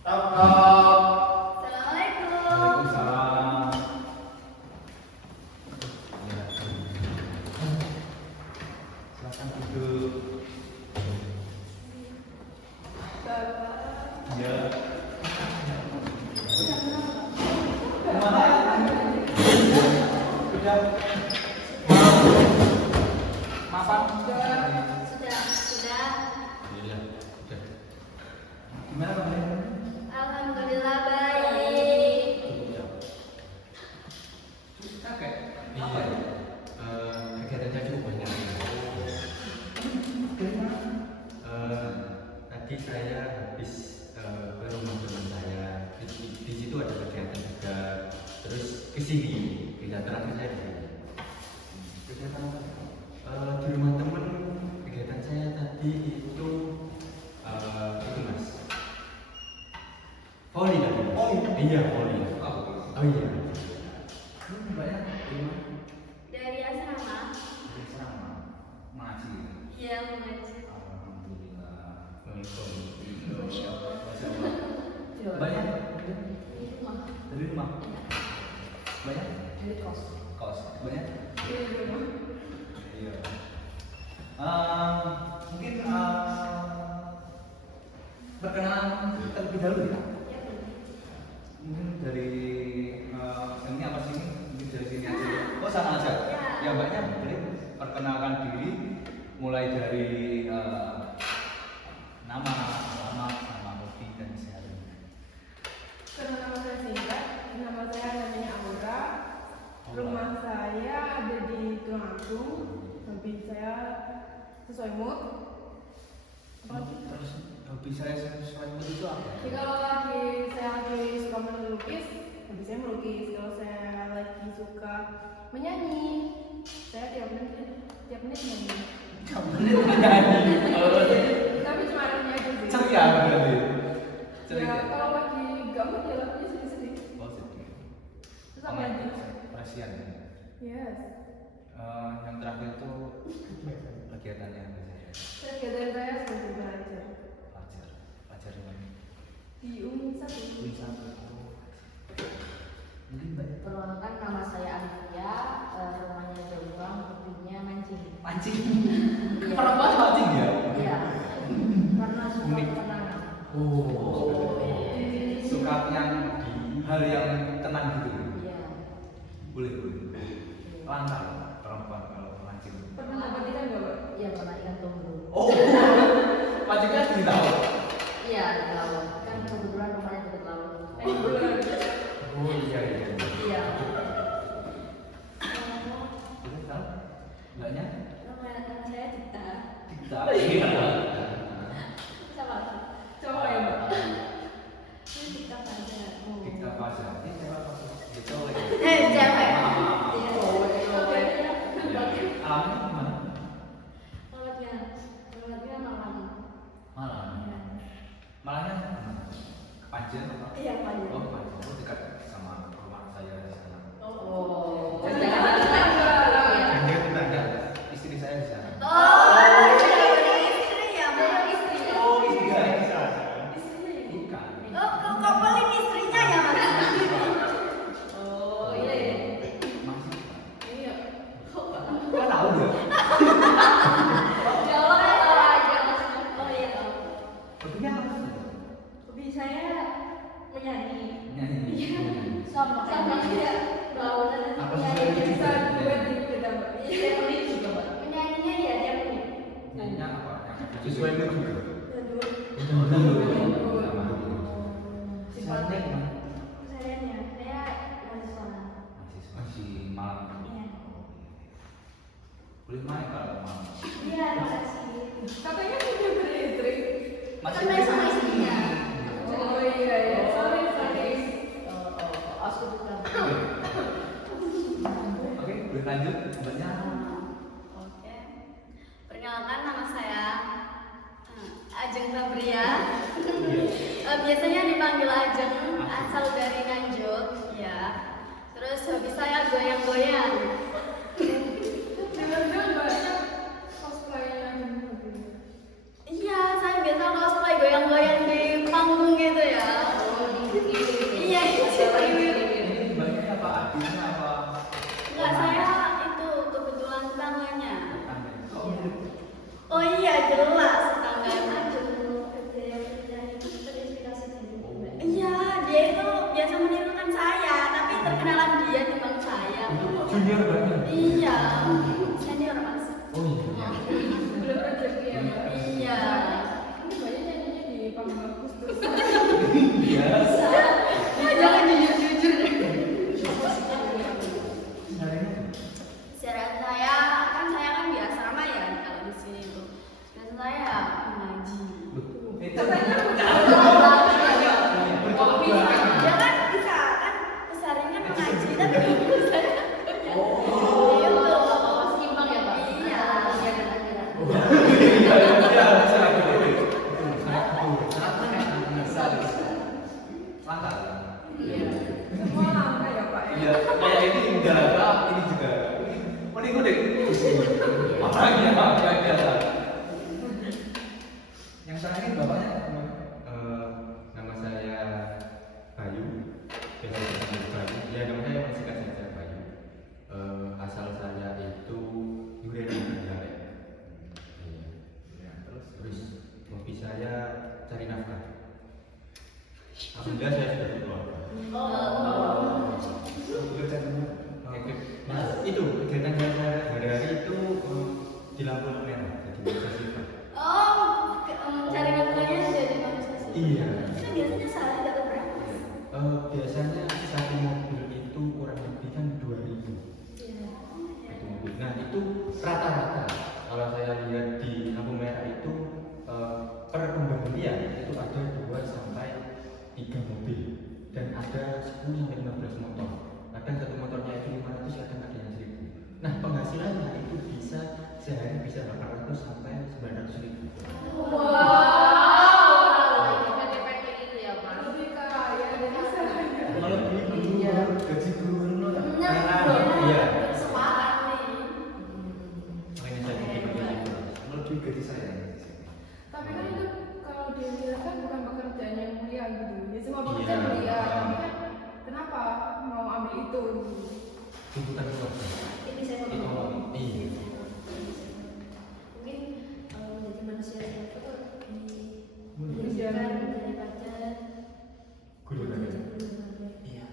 Stop, stop. Assalamualaikum. Waalaikumsalam. Silakan duduk. Ya. Kemana? Sudah. Mapan? Sudah. Alhamdulillah. Sudah. Gimana kabarnya? Alhamdulillah baik. Kakek. Apa ya? Kegiatannya cukup banyak. Tadi saya habis ke rumah teman saya. Di situ ada kegiatan juga. Terus ke sini. Kegiatan terakhir saya di sini. Kegiatan apa? Di rumah teman. Kegiatan saya tadi itu mas. Voli tadi. Oh iya voli. Oh iya. Banyak di rumah. Dari asrama. Di asrama. Masih. Iya, mengaji. Alhamdulillah. Banyak Di rumah. dari rumah. Banyak Dari kos. kos. Banyak. Dari rumah. Iya. Mungkin perkenalan terlebih dahulu ya. Ya, boleh. Mungkin dari ini apa sih ini? Mungkin dari sini aja. Oh sana aja. Ya. Ya banyak boleh perkenalkan diri mulai dari nama, alamat, nama hobi dan sehari-hari. Nama saya singkat, nama saya namanya Aura. Rumah saya ada di Tulungagung. Hobi saya sesuai mood. Terus hobi saya sesuai itu apa? Jadi kalau saya lagi suka melukis, hobi saya melukis. Kalau saya lagi suka menyanyi, saya tiap menit nyanyi. Tapi cuma nyanyi aja sih. Ceria berarti. Ya kalau lagi gabut ya lagunya sedih-sedih. Positif. Terus apa lagi? Perhatian. Yes. Yang terakhir itu kegiatannya apa saja? Kegiatan saya sebagai belajar Pelajar di mana? di UNI 1. Mungkin banyak. Perkenalkan, nama saya Alivia. Rumahnya Jombang, hobinya mancing. Mancing. Perempuan mancing ya? Iya. Karena suka Unik. ketenangan. Suka yang hal yang tenang gitu. Iya. Boleh. Lancar perempuan kalau mancing. Pernah dapat ikan nggak, Mbak? Iya, pernah ikan tunggu. Oh, mancingnya di laut. Iya, di laut. Kan kebetulan rumahnya dekat laut. Bulan. Oh iya. Iya. Boleh tahu? Enggaknya? Nama saya Dita. Kita. Iya. Sama. Coba ya, Mbak. Ini Dita pada. Kita pasang. Ini saya pasang. Gitu. Cewek. Alamnya gimana? Malamnya malam. Malam. Malamnya kemana? Kepanjen apa? Iya, Panjang. Oh, Kepanjen. Oh, dekat sama rumah saya di sana. Oh. Dia tetangga. Istri saya di sana. Oh, istri ya, belum istri ya. Oh, istri saya di sana. Istri. Bukan. Oh, kau beli istrinya ya, Mas? Oh, iya. Masih. Iya. Kau tahu ya? Jawab aja, Mas. Oh iya, tahu. Hobinya apa? Hobi saya menyanyi. Nyanyi. Sama dia. Baunan Apa menyanyi. sih? Bisa buat di kita, Mbak. Iya, unik juga, Mbak. Menyanyinya ya dia unik. Nyanyinya apa? Sesuai mood juga. Sifatnya gimana? Kesehariannya, saya mahasiswa. Masih malam. Iya. Boleh main kalau malam. Iya, makasih. Katanya sudah beristri. Kan main sama istrinya. Oh iya. Sorry. Aku bukan. Oke, boleh lanjut. Mbaknya. Oke. Perkenalkan, nama saya Ajeng Febria. Biasanya dipanggil Ajeng, asal dari Nganjuk, ya. Terus hobi saya goyang-goyang. Dengar-dengar banyak cosplay yang hobi. Iya, saya biasa cosplay goyang-goyang di panggung gitu ya. jelas tetangganya iya dia itu biasa menirukan saya tapi terkenalan dia timbang saya Junior banget. iya senior mas Oh iya. Belum rezeki ya, Mbak? iya Ini banyak nyanyinya di panggung Agustus. Iya. jangan jujur Nyarinya syarat saya kan di asrama ya kalau di sini tuh syarat saya mengaji ya kan bisa kan besarnya mengaji tapi saya seimbang ya pak iya Semua langka ya, Pak ya? Iya, kayak ini enggak, ini juga. Mending gue deh. Apanya Pak? Biasa. Yang sana ini bapaknya nama saya Bayu. Biasa dipanggil Bayu. Ya nama saya masih kasih saja Bayu. Asal saya itu Duren Negara. Iya. Terus hobi saya cari nafkah. Alhamdulillah saya sudah berkeluarga. Nah, itu kegiatan saya hari-hari itu di lampu merah, jadi festival. cari nafkahnya jadi manusia sih Iya. itu biasanya sehari dapat berapa mas? Biasanya satu mobil itu kurang lebih kan 2.000. Iya. Satu mobil. Nah itu rata-rata kalau saya lihat di lampu merah itu per pemberhentian itu ada 2 sampai 3 mobil dan ada 10 sampai 15 motor. Kadang satu motornya itu 500, kadang ada yang 1.000. Nah penghasilannya itu bisa sehari bisa 800 sampai 900.000. Lebih kaya dari saya. Kalau guru gaji guru Iya. Semangat nih. makanya saya bikin begitu. Lebih gaji saya. Tapi kan itu kalau dilihat kan bukan pekerjaan yang mulia gitu. Ya semua pekerjaan Iya. mulia, tapi kan kenapa mau ambil itu? Tuntutan keluarga. Ini saya mau Ekonomi. Iya. mungkin menjadi manusia yang betul Iya. daripada Guru menjadi lagi. guru lagi. Iya.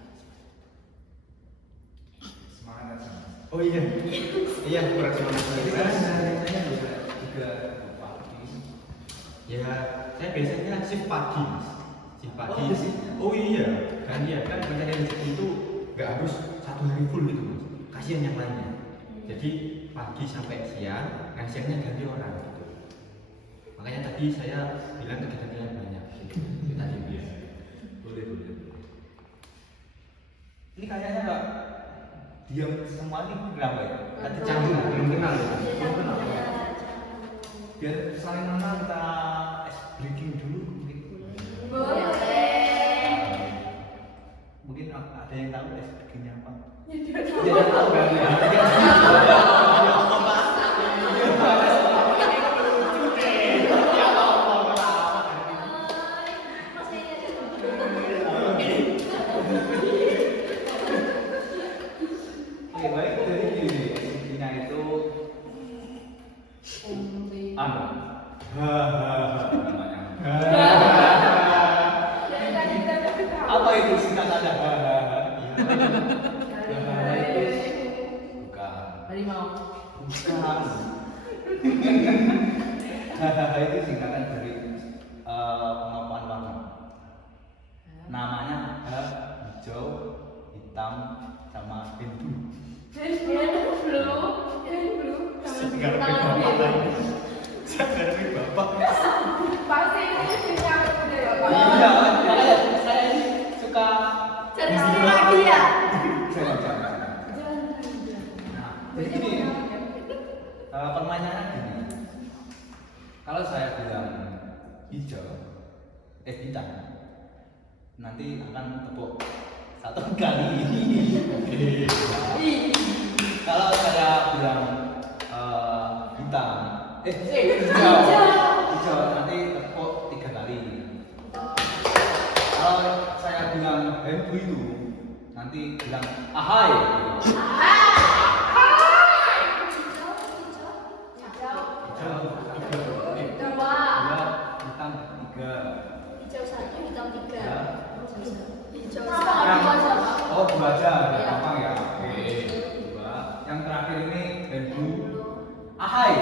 Semangat aja. Oh iya. Iya kurang semangat Jadi lagi. saya juga pagi. Ya, saya biasanya shift pagi, Mas. Shift pagi. Oh, shiftnya? Oh iya, gantian kan mencari rezeki itu nggak harus satu hari full gitu, Mas. Kasihan yang lainnya. Jadi pagi sampai siang, nah siangnya ganti orang gitu. Makanya tadi saya bilang kegiatannya banyak. Gitu. Itu tadi ya. Boleh. Ini kayaknya nggak diam semua ini kenapa ya? Tadi Canggung, belum kenal ya. Belum kenal ya? Biar saling mengenal kita ice breaking dulu mungkin. Mungkin ada yang tahu ice breakingnya apa? Tidak tahu kan ya? Oke baik dari intinya itu anu namanya Dari tadi kita udah ketawa. apa itu singkatannya Dari bukan harimau. bukan itu singkatan dari pengakuan warna namanya hijau hitam sama biru Pasti ini punya udah ya, Pak. iya makanya saya ini suka Cari istri lagi ya? jangan Jangan. nah Banyak jadi gini orang ya. permainannya gini kalau saya bilang hijau hitam nanti akan tepuk satu kali kalau saya bilang hitam hijau nanti tepuk 3 kali kalau saya bilang hembu itu nanti bilang ahai Hijau. tiga. Ya. Hijau. Kenapa? Oh, dua aja, Iya. gampang ya. Oke, dua. Yang terakhir ini Hendu. Ahai.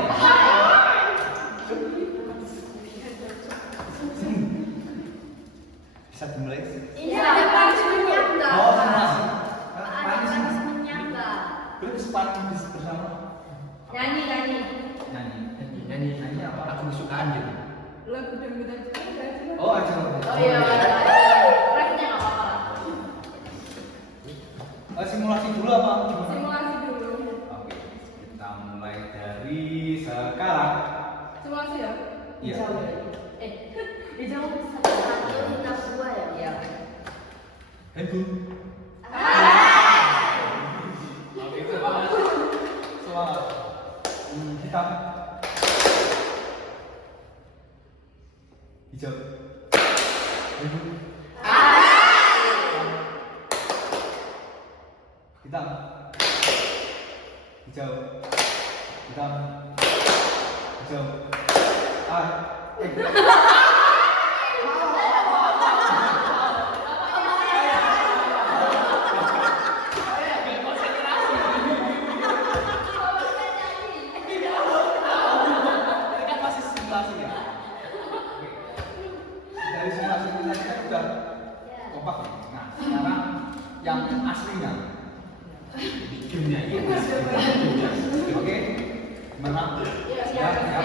Bisa dimulai? Ini ada panas minyak nggak? Oh, panas. Ada Panas. panas minyak nggak? Terus panas bersama. Nyanyi. Nyanyi. Nyanyi apa? Aku kesukaan gitu. Lagu dangdut aja. Oh, aja. Oh iya, ada. Refnya nggak apa-apa. Simulasi dulu apa gimana? Simulasi dulu. Oke, kita mulai dari sekarang. Simulasi ya? Iya. Hijau satu hitam dua ya? Iya. Hendu. Oke, semangat. Semangat. Hitam. Hijau. Hendu. Hitam. Hijau. Hitam. Hijau. Ini kan masih simulasi ya. Dari simulasi kita kan udah kompak nih. Nah, sekarang yang aslinya. Gamenya iya. Oke, gimana? Iya, Ya, siap. ya.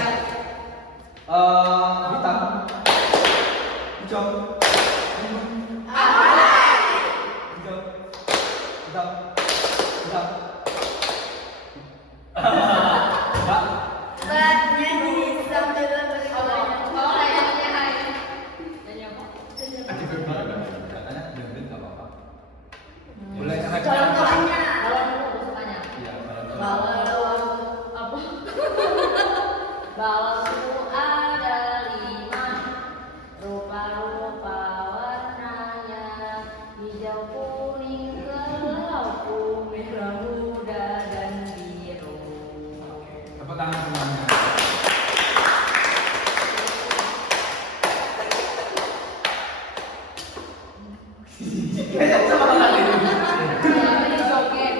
Hitam, hijau, hijau, hitam, hitam. Mbak, Mbak nyanyi sambil berikutnya. Oh, kayaknya hai. Nyanyi apa? Ada beberapa kan? katanya dangdut nggak apa-apa. Boleh sama Contohnya. Iya, kalau Balon apa? Balonku ada 5, rupa-rupa warnanya, hijau, kuning, kelabu, merah muda dan biru. tepuk tangan semuanya. Kayak semangat ini. Ini joget.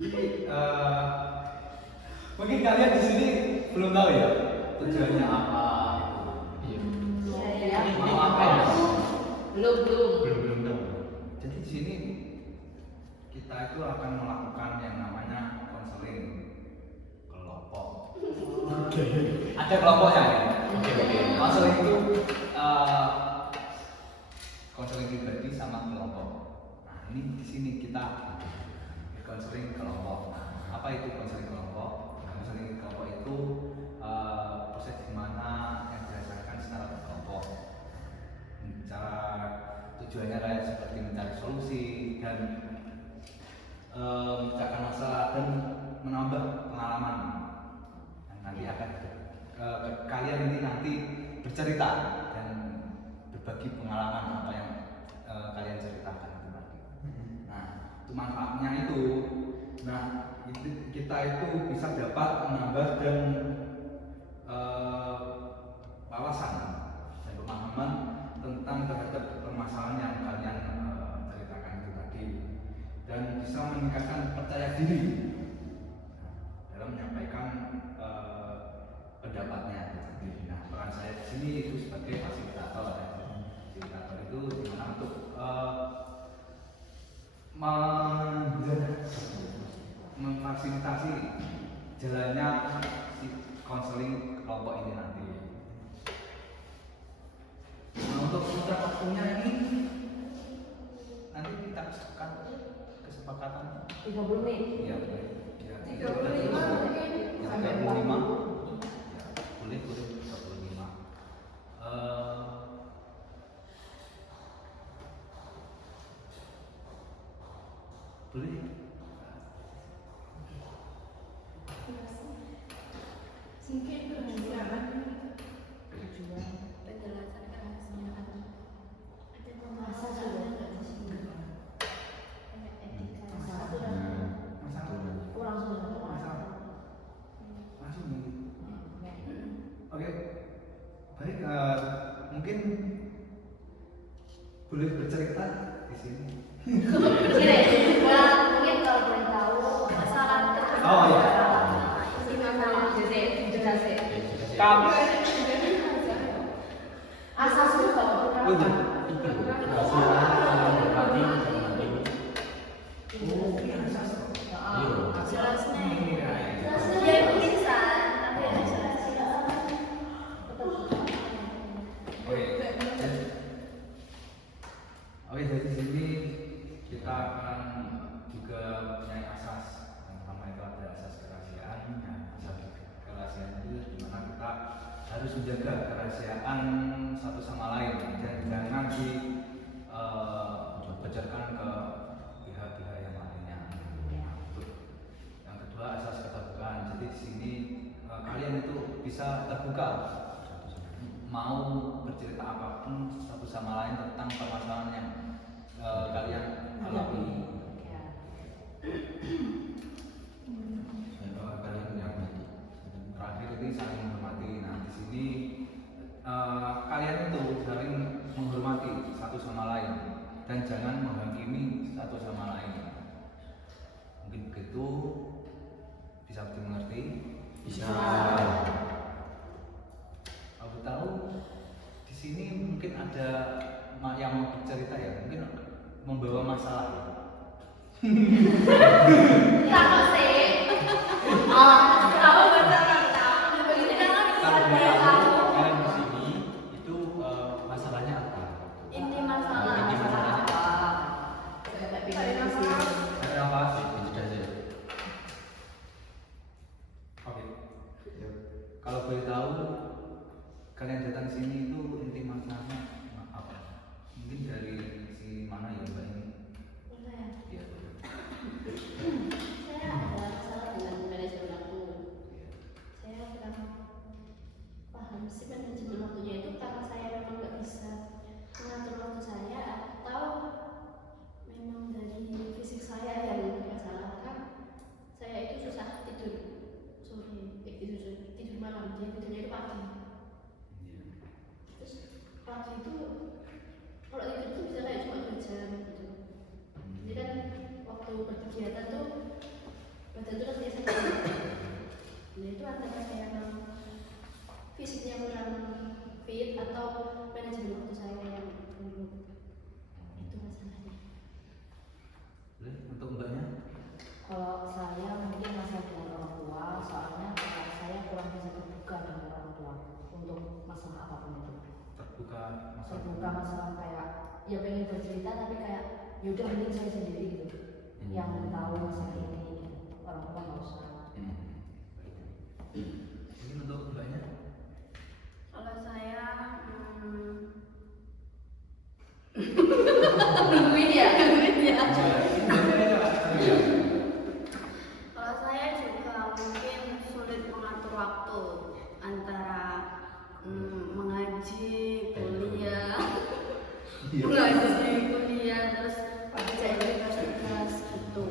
Jadi mungkin kalian di sini belum tahu ya tujuannya apa. Iya. Ya. Mau apa ya? Belum. Belum tahu. Jadi di sini kita itu akan melakukan yang namanya konseling kelompok. Ada kelompoknya ya. Oke. Konseling itu konseling pribadi sama kelompok. Nah, ini di sini kita konseling kelompok. Nah, apa itu konseling kelompok? Konseling kelompok itu proses di mana yang dirasakan secara berkelompok. Cara tujuannya kayak seperti mencari solusi dan memecahkan masalah dan menambah pengalaman. Dan nanti akan kalian ini nanti bercerita dan berbagi pengalaman apa yang kalian ceritakan itu nanti. Nah, itu manfaatnya itu. Nah, kita itu bisa dapat menambah dan wawasan dan pemahaman tentang terhadap permasalahan yang kalian ceritakan itu tadi dan bisa meningkatkan percaya diri dalam menyampaikan pendapatnya itu tadi. Nah, peran saya di sini itu sebagai fasilitator. Fasilitator itu dimana untuk memfasilitasi jalannya si konseling kelompok ini nanti. Nah, untuk waktunya ini nanti kita kesepakatan 30 menit. iya boleh ya, 35 mungkin. yang Sampai 35 40. ya, boleh 35 boleh Mungkin perhatian. Penjelasan kan harusnya ada Masa etika. masalah Kurang sudah. masalah langsung boleh bercerita di sini. Mungkin kalau boleh tahu masalah terbesar. Oh, iya. Ini masalah jadi jelasin. Kamu Asas itu kalau Oh iya, itu masalah menghormati jelasnya. Dia itu insan, tapi ada jelasnya. Oke, jadi di sini kita akan juga punya asas. Yang pertama itu ada asas kerahasiaan. Asas kerahasiaan itu dimana kita harus menjaga kerahasiaan satu sama lain dan jangan dibocorkan ke pihak-pihak yang lainnya. Yang kedua asas keterbukaan. Jadi di sini kalian itu bisa terbuka, mau bercerita apapun satu sama lain tentang permasalahan yang kalian alami. kalian menghormati. Terakhir ini saling menghormati. Nah di sini kalian itu saling menghormati satu sama lain dan jangan menghakimi satu sama lain. Mungkin begitu, bisa dimengerti. Bisa. Aku tahu di sini mungkin ada yang mau bercerita ya, mungkin membawa masalah ya. Takut sih. Kamu bercerita. Begini kan Kalau kamu. kalian di sini itu masalahnya apa? Inti masalah. Inti masalahnya apa? Ada apa sih? Sudah saja. Oke. Kalau boleh tahu kalian datang sini itu inti masalahnya apa? Mungkin dari si mana ya Mbak ini? Iya. Saya ada masalah dengan manajemen waktu. Saya kurang paham sih manajemen waktunya itu karena saya memang nggak bisa mengatur waktu saya atau memang dari fisik saya yang dipermasalahkan. Saya itu susah tidur sore, tidur malam, jadi tidurnya itu pagi. Terus pagi itu kalau tidur itu bisa kayak cuma 2 jam gitu. Jadi kan waktu berkegiatan tuh badan tuh rasanya sakit. Nah itu antara saya memang fisiknya kurang fit atau manajemen waktu saya yang buruk. Itu masalahnya. Boleh untuk Mbaknya? Kalau saya mungkin masalah dengan orang tua, soalnya saya kurang bisa terbuka dengan orang tua untuk masalah apapun itu. Terbuka Terbuka masalah kayak ya pengen bercerita tapi kayak yaudah mending saya sendiri gitu, yang tahu masalah ini orang tua nggak usah. Mungkin untuk Mbaknya? Kalau saya nungguin ya. Kalau saya juga mungkin sulit mengatur waktu antara mengaji, kuliah, terus kerja tugas gitu.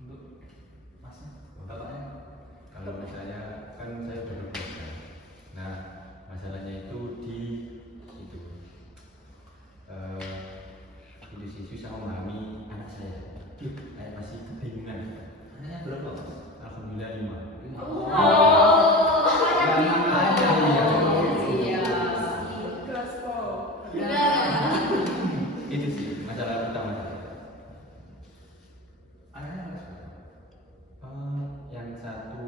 Untuk Masnya? Bapaknya? Kalau saya kan saya udah berkeluarga. Nah masalahnya itu di itu sih susah memahami anak saya. Kayak masih kebingungan. Anaknya berapa Mas? Alhamdulillah 5. Kelas 4. Itu sih masalah utama saya. Anaknya berapa? Yang satu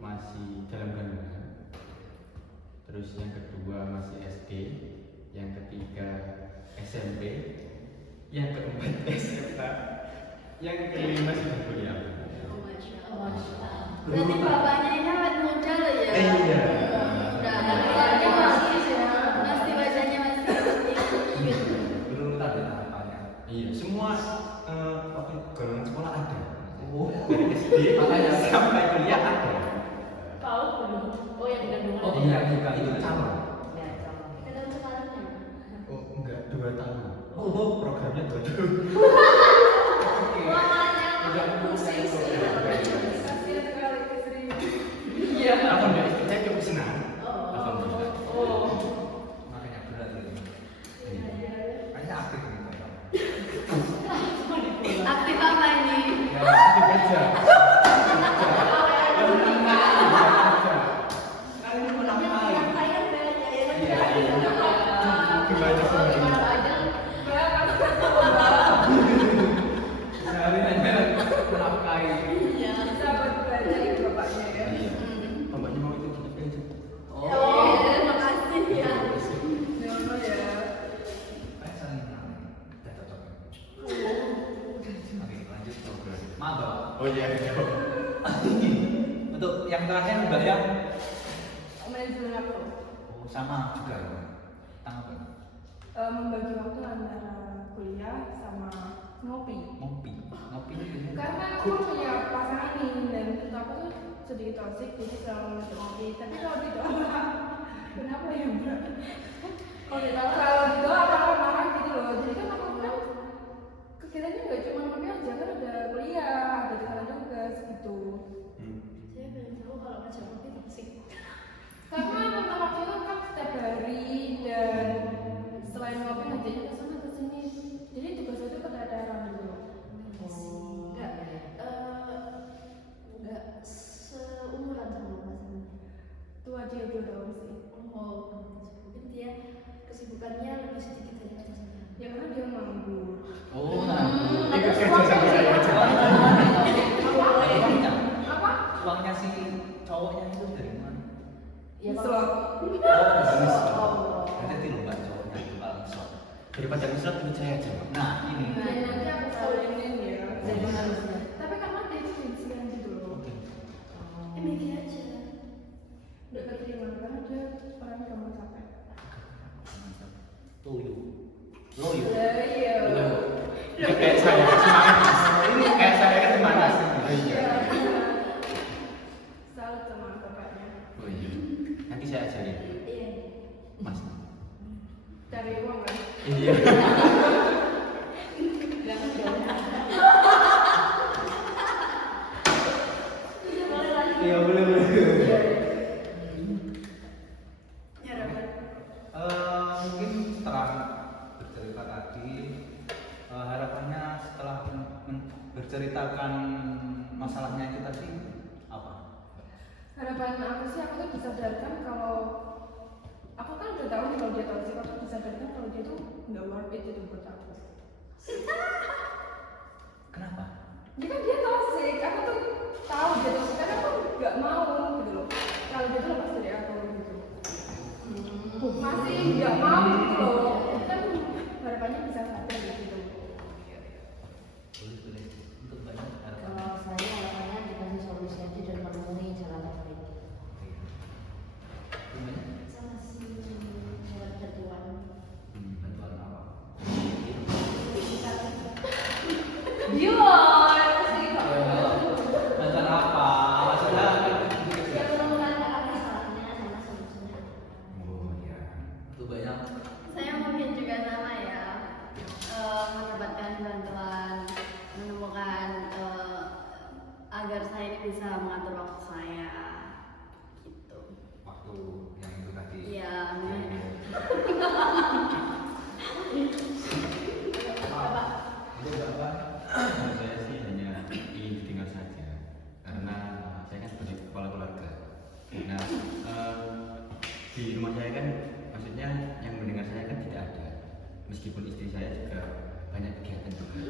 masih dalam kandungan, terus yang kedua masih SD, yang ketiga SMP, yang keempat SMA, yang kelima sudah kuliah. Berarti bapaknya ini awet muda loh ya? Iya. Udah, keluarga masih bacanya masih gitu. Berurutan ya tahapannya. Iya, semua waktu golongan sekolah ada. Oh. Dari SD Makanya sampai kuliah ada. Tahu belum? Oh yang kandungan. Oh iya, bukan Itu calon. Ya sama. Kadang sekarang ya. Oh enggak, 2 tahun. Oh programnya 2 tahun. Udah pusing sih. Kasihan sekali istri. Iya. Alhamdulillah istri saya cukup senang. Oh. Alhamdulillah. Oh. makanya berat gitu. Untuk yang terakhir Mbak yang Manajemen waktu. oh, sama juga ya. Tanggapan Membagi waktu antara kuliah sama ngopi. ngopi. Ngopi itu gimana? Karena aku punya pasangan nih dan menurut aku tuh sedikit toksik jadi selalu ngajak ngopi. Tapi kalau ditolak, kenapa ya Mbak? Kalau ditolak malah marah gitu loh. Jadi kan aku kan kegiatannya nggak cuma ngopi aja kan ada kuliah, ada di sana juga segitu. Saya belum tahu kalau ngajak kopi toksik. Karena tentang waktu itu kan setiap hari dan selain ngopi ngajaknya ke sana ke sini. Jadi tugas itu keteteran gitu loh. Nggak seumuran sama pasangan. Tua dia 2 tahun sih. Oh, mungkin dia kesibukannya lebih sedikit dari pasangan. Ya karena dia nganggur. Oh, nah. Terus Ikut uangnya kerja sama dia- uangnya. Apa? Uangnya si cowoknya itu dari mana? Ya Slot. Berarti lupa cowoknya itu paling slot. Daripada ngeslot ikut saya aja, Pak. Nah, ini. Dan nanti aku kawinin ya. Jadi harusnya. Tapi karena dia itu gengsian gitu loh. Mikir aja. Udah keterima karena dia orangnya gampang capek. Loyo. Loyo. Iya. Itu kayak saya semangat. Ini kayak saya kan semangat. Iya. Salut sama kakaknya. Oh iya. Nanti saya ajarin, Iya. Mas. Cari uang kan? Iya. Jangan jauh. Boleh lagi. Iya, boleh. Ya, Robert. Mungkin setelah bercerita tadi, harapannya setelah berceritakan masalahnya itu tadi apa? Harapan aku sih aku tuh disadarkan kalau aku kan udah tahu nih kalau dia toxic, aku disadarkan kalau dia tuh nggak worth it itu buat aku. Kenapa? Dia kan dia toxic, aku tuh tahu dia toxic karena aku nggak mau gitu loh. Kalau dia tuh lepas dari aku gitu. Masih nggak mau gitu loh. Itu kan harapannya bisa sadar gitu. Boleh. Untuk banyak harapan. Kalau saya harapannya dikasih solusi aja dan menemui jalan terbaik. Gimana? Sama si Robert Datuan. Bantuan apa? Yo, Bantuan apa? Maksudnya? Ya menemukan akar masalahnya sama solusinya. Oh iya. Itu banyak. Saya mungkin juga sama ya, mendapatkan bantuan, menemukan agar saya ini bisa mengatur waktu saya, gitu. Waktu yang itu tadi. Iya. Itu berapa? Saya sih hanya ingin didengar saja, karena saya kan sebagai kepala keluarga. Nah, di rumah saya kan, maksudnya yang mendengar saya kan tidak ada. Meskipun istri saya juga banyak kegiatan juga,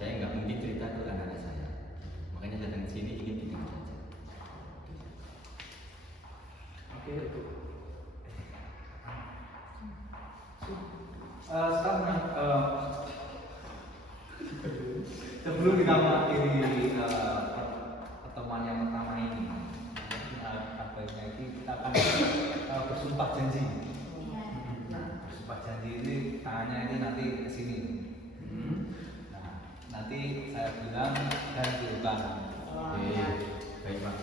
saya nggak mungkin cerita ke anak-anak saya. Makanya saya datang ke sini ingin didengar saja. Oke, itu. Sekarang sebelum kita mengakhiri pertemuan yang pertama ini, baiknya ini kita akan bersumpah janji. Bersumpah janji ini tangannya ini nanti ke sini. Nah, nanti saya bilang dan diulang. Oke, baik Pak.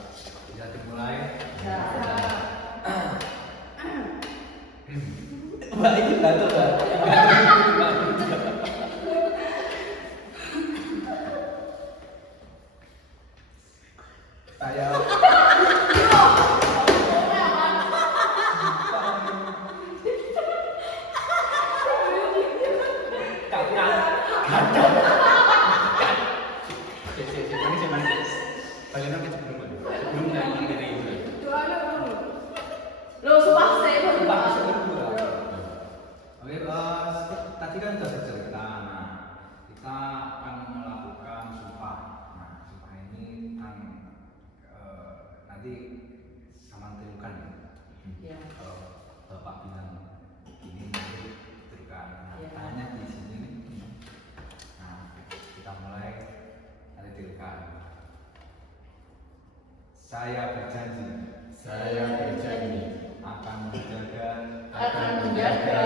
Bisa dimulai. Mbak ini batuk Mbak. Saya Ini saya mana? Bagaimana kita sebelum saya mengakhiri itu? Doanya dulu. Lo sumpah saya baru Mbak tahu. sebelum dua. Oke, tadi kan sudah bercerita. Nah, kita akan melakukan sumpah. Nah, sumpah ini kan Saya berjanji akan menjaga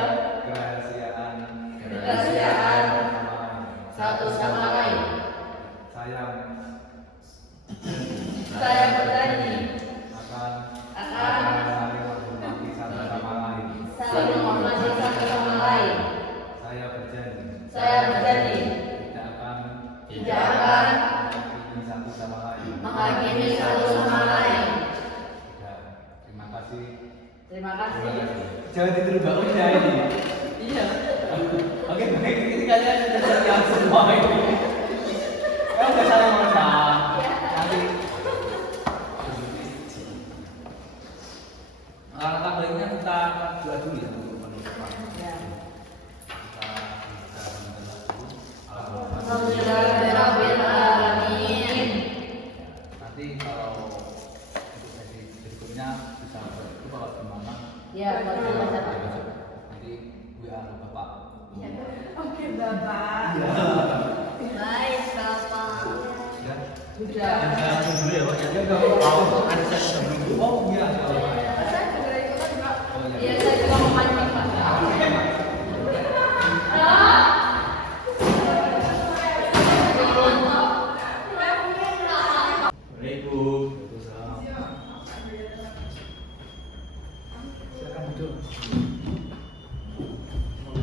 kerahasiaan satu sama lain. Saya Berjanji akan akan saling menghormati satu sama lain. saling menghormati satu sama lain. Saya berjanji Tidak akan akan menghakimi satu sama lain. menghakimi satu sama lain. Ya, terima kasih. Terima kasih. Jangan ditiru Mbak Uda ini. Iya. Oke, baik. Ini kalian sudah siap semua ini. Udah saling mengenal. Nanti. Langkah baiknya kita akan doa dulu ya untuk penutupan. Ya. Kita mendengar dulu. Alhamdulillahirabbil alamin. Nanti kalau untuk sesi berikutnya bisa itu kalau gimana Ya, baca. nanti WA ke Bapak. Oke Bapak. Baik, Bapak. Ya. Sudah. Langsung dulu ya Pak. Ya, nggak apa-apa. Oh, ada saya sudah menunggu. Oh iya, nggak apa-apa. Saya juga ikutan Pak. Oh Ya, iya. saya juga mau mancing, Pak. Assalamualaikum. Silakan duduk.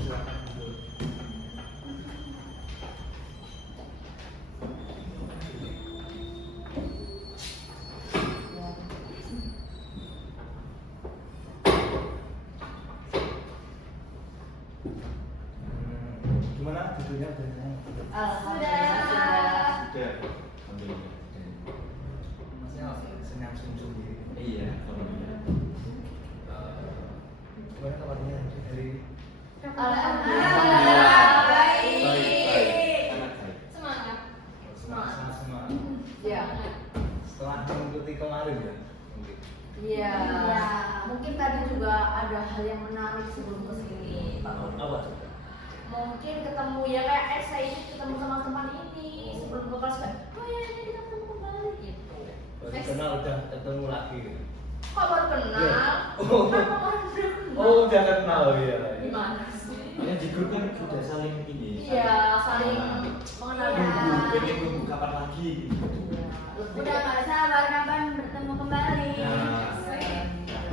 Silakan duduk. Gimana duduknya biasanya? Alhamdulillah sudah. Sudah. Alhamdulillah. Maksudnya senyum senyum gitu. Iya, alhamdulillah. Gimana kabarnya dari Alhamdulillah Baik, baik. sangat baik. Semangat. semangat semangat Ya. setelah mengikuti kemarin ya mungkin. Iya. Iya. Mungkin tadi juga ada hal yang menarik sebelum ke sini, Pak. Apa tuh? Mungkin ketemu ya kayak saya ini ketemu sama teman ini sebelum ke kelas kayak, oh ya ini kita ketemu kembali gitu. Baru kenal udah ketemu lagi gitu. Kok baru kenal? Oh. Kan kemarin udah kenal. Oh udah kenal ya. Gimana sih? Ini di grup kan sudah saling ini. Iya, saling mengenal. Nunggu, pengen nunggu kapan lagi. Gitu. Iya, Udah nggak sabar kapan bertemu kembali. Nah, Asik.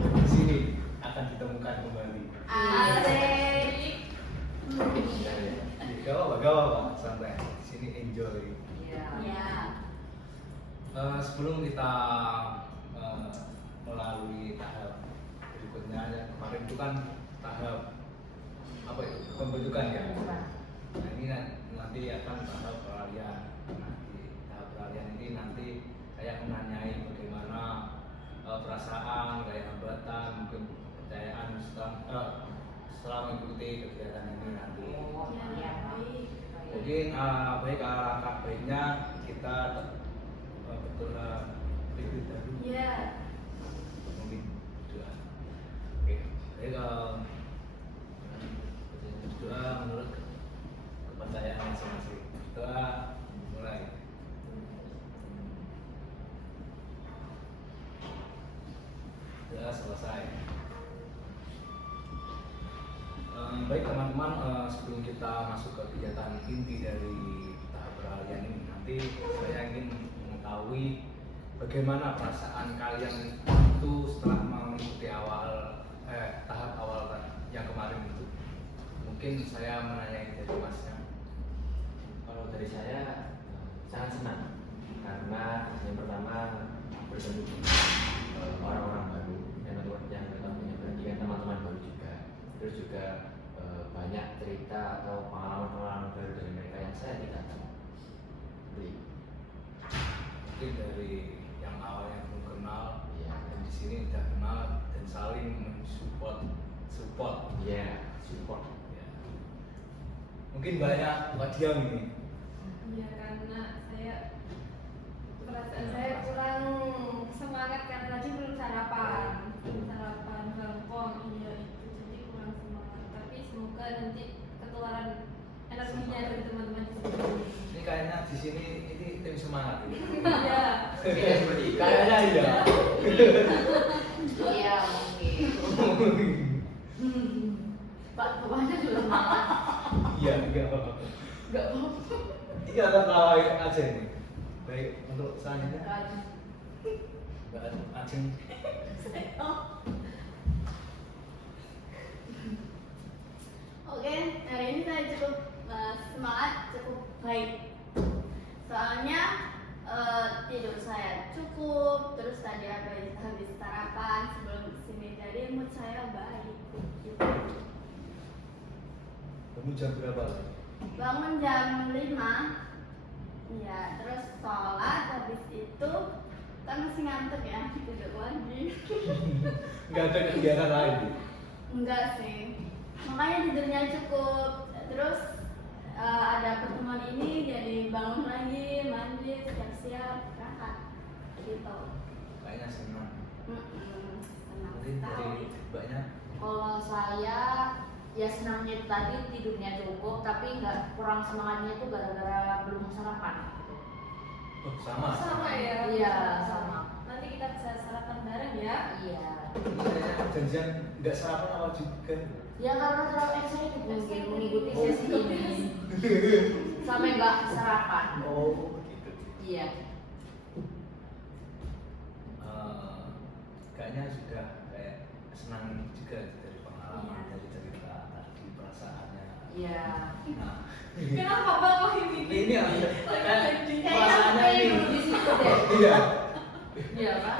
di sini akan ditemukan kembali. Asik. Gak apa-apa, santai. Di sini enjoy. Iya. Ya. Sebelum kita melalui tahap berikutnya ya, kemarin itu kan tahap apa itu pembentukan ya. Nah ini nanti akan tahap peralihan. Nah di tahap peralihan ini nanti saya akan menanyai bagaimana perasaan, gaya hambatan, mungkin kepercayaan setelah mengikuti kegiatan ini nanti. Ya, baik. Mungkin baik alangkah baiknya kita berdoa terlebih dahulu. Ya. Mungkin doa. Oke. Baik doa menurut kepercayaan masing-masing. Doa mulai. Doa selesai. Baik teman-teman, sebelum kita masuk ke kegiatan inti dari tahap peralihan ini, nanti saya ingin mengetahui bagaimana perasaan kalian itu setelah mengikuti tahap awal yang kemarin itu. Mungkin saya menanyai dari Masnya. Kalau dari saya sangat senang karena yang pertama bertemu dengan orang-orang baru yang tentunya dengan teman-teman baru juga. Terus juga banyak cerita atau pengalaman-pengalaman baru dari mereka yang saya tidak tahu. Jadi, Mungkin dari yang awalnya belum kenal, iya, dan di sini udah kenal dan saling mensupport. iya, support. Ya. Mungkin banyak Pak Diam ini. Ya karena perasaan saya kurang semangat karena tadi belum sarapan bangkong iya itu jadi kurang semangat tapi semoga nanti ketularan energinya dari teman-teman di sini. Ini kayaknya di sini ini tim semangat ini. Iya. Tidak seperti itu. Kayaknya iya. Iya mungkin. Pak bapaknya juga semangat. Iya, enggak apa-apa. Enggak apa-apa. Iya, tertawa aja ini. Baik, untuk selanjutnya. Mbak Ajeng. Oke, hari ini saya cukup semangat, cukup baik. Soalnya tidur saya cukup, terus tadi habis sarapan sebelum kesini, jadi mood saya baik. Gitu. Kamu jam berapa? Bangun jam 5. Iya, terus sholat, habis itu kan masih ngantuk ya, tidur lagi. Enggak ada kegiatan lain. Enggak sih, makanya tidurnya cukup. Terus ada pertemuan ini, jadi bangun lagi, mandi, siap-siap, berangkat gitu. Kayaknya senang. Senang Mungkin dari sekali. Mbaknya. Kalau saya ya senangnya itu tadi tidurnya cukup, tapi nggak kurang semangatnya itu gara-gara belum sarapan. Oh, sama. Sama ya. Iya sama. Nanti kita bisa sarapan bareng ya. Iya. Kayaknya janjian nggak sarapan awal juga. Ya karena terlalu excited mungkin mengikuti sesi ini sampai nggak sarapan. Oh, gitu. Iya. Kayaknya sudah kayak senang juga dari pengalaman, Iya. dari cerita tadi, perasaannya. Iya. Nah, Kenapa bang kok ini? ini kan perasaannya Kayaknya ini. di situ deh. Iya. Iya kan?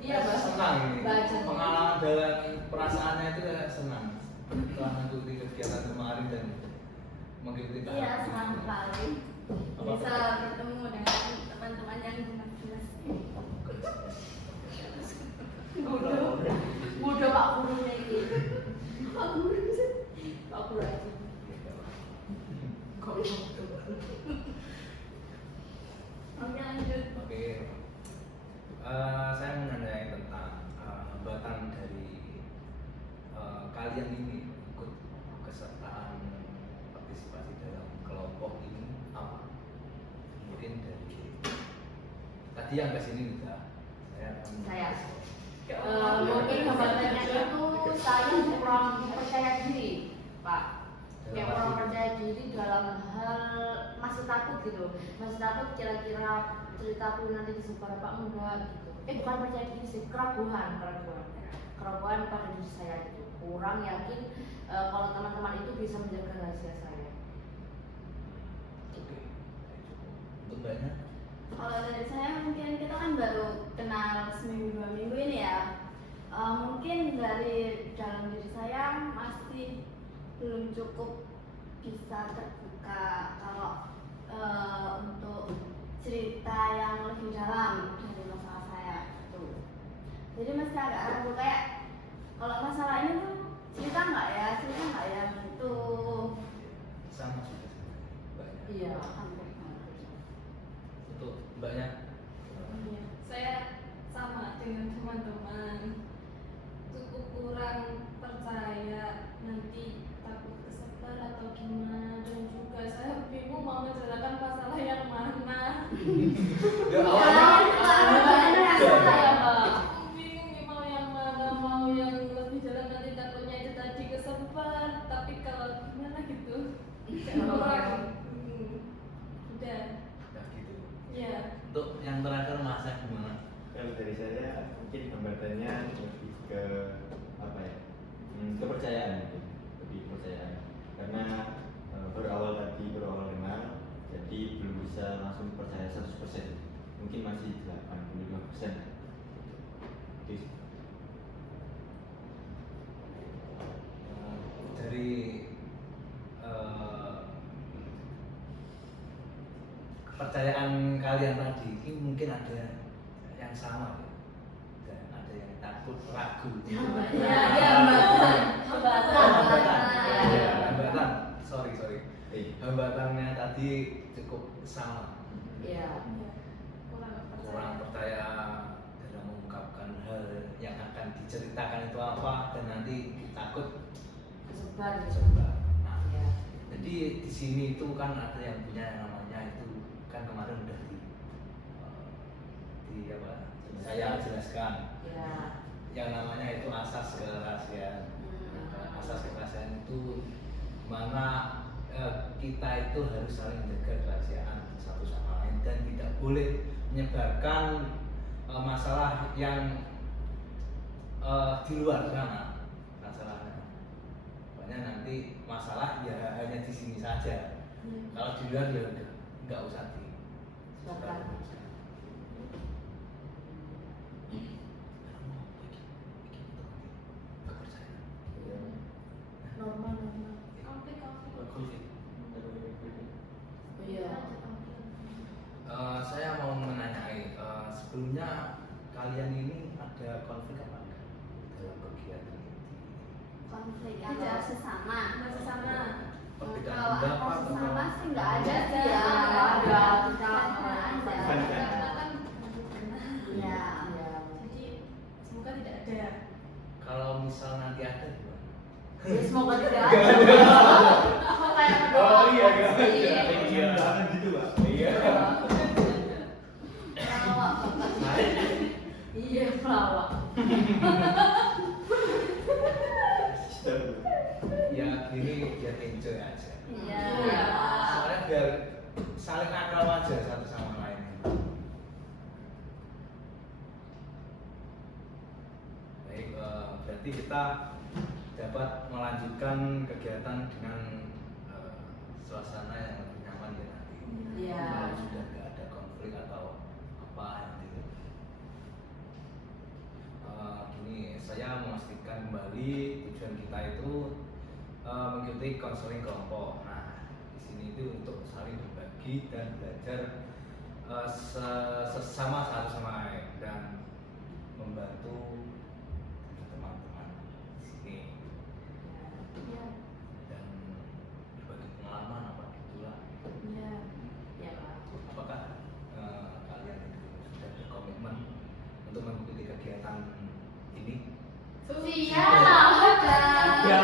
Iya Bang. Senang ini. Baca. Pengalaman dalam perasaannya itu kayak senang. Setelah mengikuti kegiatan kemarin dan mengikuti Iya, senang sekali Apa? bisa bertemu dengan teman-teman yang jelas-jelas. Bodoh Pak Gurunya ini. Pak Guru sih. Pak Guru aja. Oke, lanjut. Oke. Saya menandai tentang hambatan dari kalian ini ikut kesertaan partisipasi dalam kelompok ini apa? Mungkin dari tadi yang kesini udah saya Mungkin hambatannya itu saya kurang percaya diri, Pak. Kayak kurang percaya diri dalam hal masih takut gitu, masih takut kira-kira ceritaku nanti disebar apa enggak gitu. Bukan percaya diri sih, keraguan pada diri saya gitu. Kurang yakin kalau teman-teman itu bisa menjaga rahasia saya. Oke. Untuk Mbaknya? Kalau dari saya mungkin kita kan baru kenal seminggu 2 minggu ini ya. Mungkin dari dalam diri saya masih belum cukup bisa terbuka kalau untuk cerita yang lebih dalam dari masalah saya itu. Jadi masih agak ragu kayak kalau masalah ini tuh cerita nggak ya gitu. Sama juga Mbaknya. Iya. Untuk Mbaknya? Iya, saya sama dengan teman-teman, cukup kurang percaya nanti takut kesebar atau gimana, dan juga saya bingung mau menjelaskan masalah yang mana. Ya awalnya Ya, Mbak. Aku bingung nih mau yang mana, mau yang lebih jalan nanti takutnya itu tadi kesebar, tapi kalau gimana gitu kurang. Udah, ya gitu. ya. Untuk yang terakhir Masa gimana? Kalau dari saya mungkin hambatannya lebih ke apa ya? Kepercayaan mungkin, lebih kepercayaan. Karena berawal kenal, jadi belum bisa langsung percaya 100%. Mungkin masih 85%. Jadi, Dari kepercayaan kalian tadi ini mungkin ada yang sama ya? Dan ada yang takut ragu. Hambatan, sorry. Hambatannya tadi cukup sama. Iya. Kurang percaya dalam mengungkapkan hal yang akan diceritakan itu apa dan nanti takut Kesebar gitu. sebar. Nah, Iya. jadi di sini itu kan ada yang punya yang namanya itu kan kemarin udah di tadi apa saya jelaskan. Ya. Yang namanya itu asas kerahasiaan. Asas kerahasiaan itu mana kita itu harus saling menjaga kerahasiaan satu sama lain dan tidak boleh menyebarkan masalah yang di luar sana masalahnya. Pokoknya nanti masalah ya hanya di sini saja. Kalau di luar ya udah nggak usah di. Sebarkan. Normal. Konflik. Iya. Saya mau menanyai sebelumnya kalian ini ada konflik apa enggak dalam kegiatan ini? Konflik Tidak. antar sesama. Sama. Perbedaan Kalau pendapat antar sesama atau- sih nggak ada sih Iya, ya. nggak ada. Kita Ada. Iya. Jadi semoga tidak ada. Kalau misal nanti ada gimana? Ya, semoga tidak ada. Kok kayak berdoa? Iya. Jangan gitu, Pak. Iya. Pelawak, Bapak. Iya, pelawak. Ya gini biar enjoy aja. Iya. Soalnya biar saling akrab aja satu sama lain. Baik, berarti kita dapat melanjutkan kegiatan dengan suasana yang lebih nyaman ya nanti. Iya. Kalau sudah nggak ada konflik atau apa nanti. Gini, saya memastikan kembali tujuan kita itu mengikuti konseling kelompok. Nah, di sini itu untuk saling berbagi dan belajar sesama satu sama lain dan membantu teman-teman di sini dan berbagi pengalaman apa gitulah. Iya. Ya, Pak. Apakah kalian itu sudah berkomitmen untuk mengikuti kegiatan ini? Iya. Ya.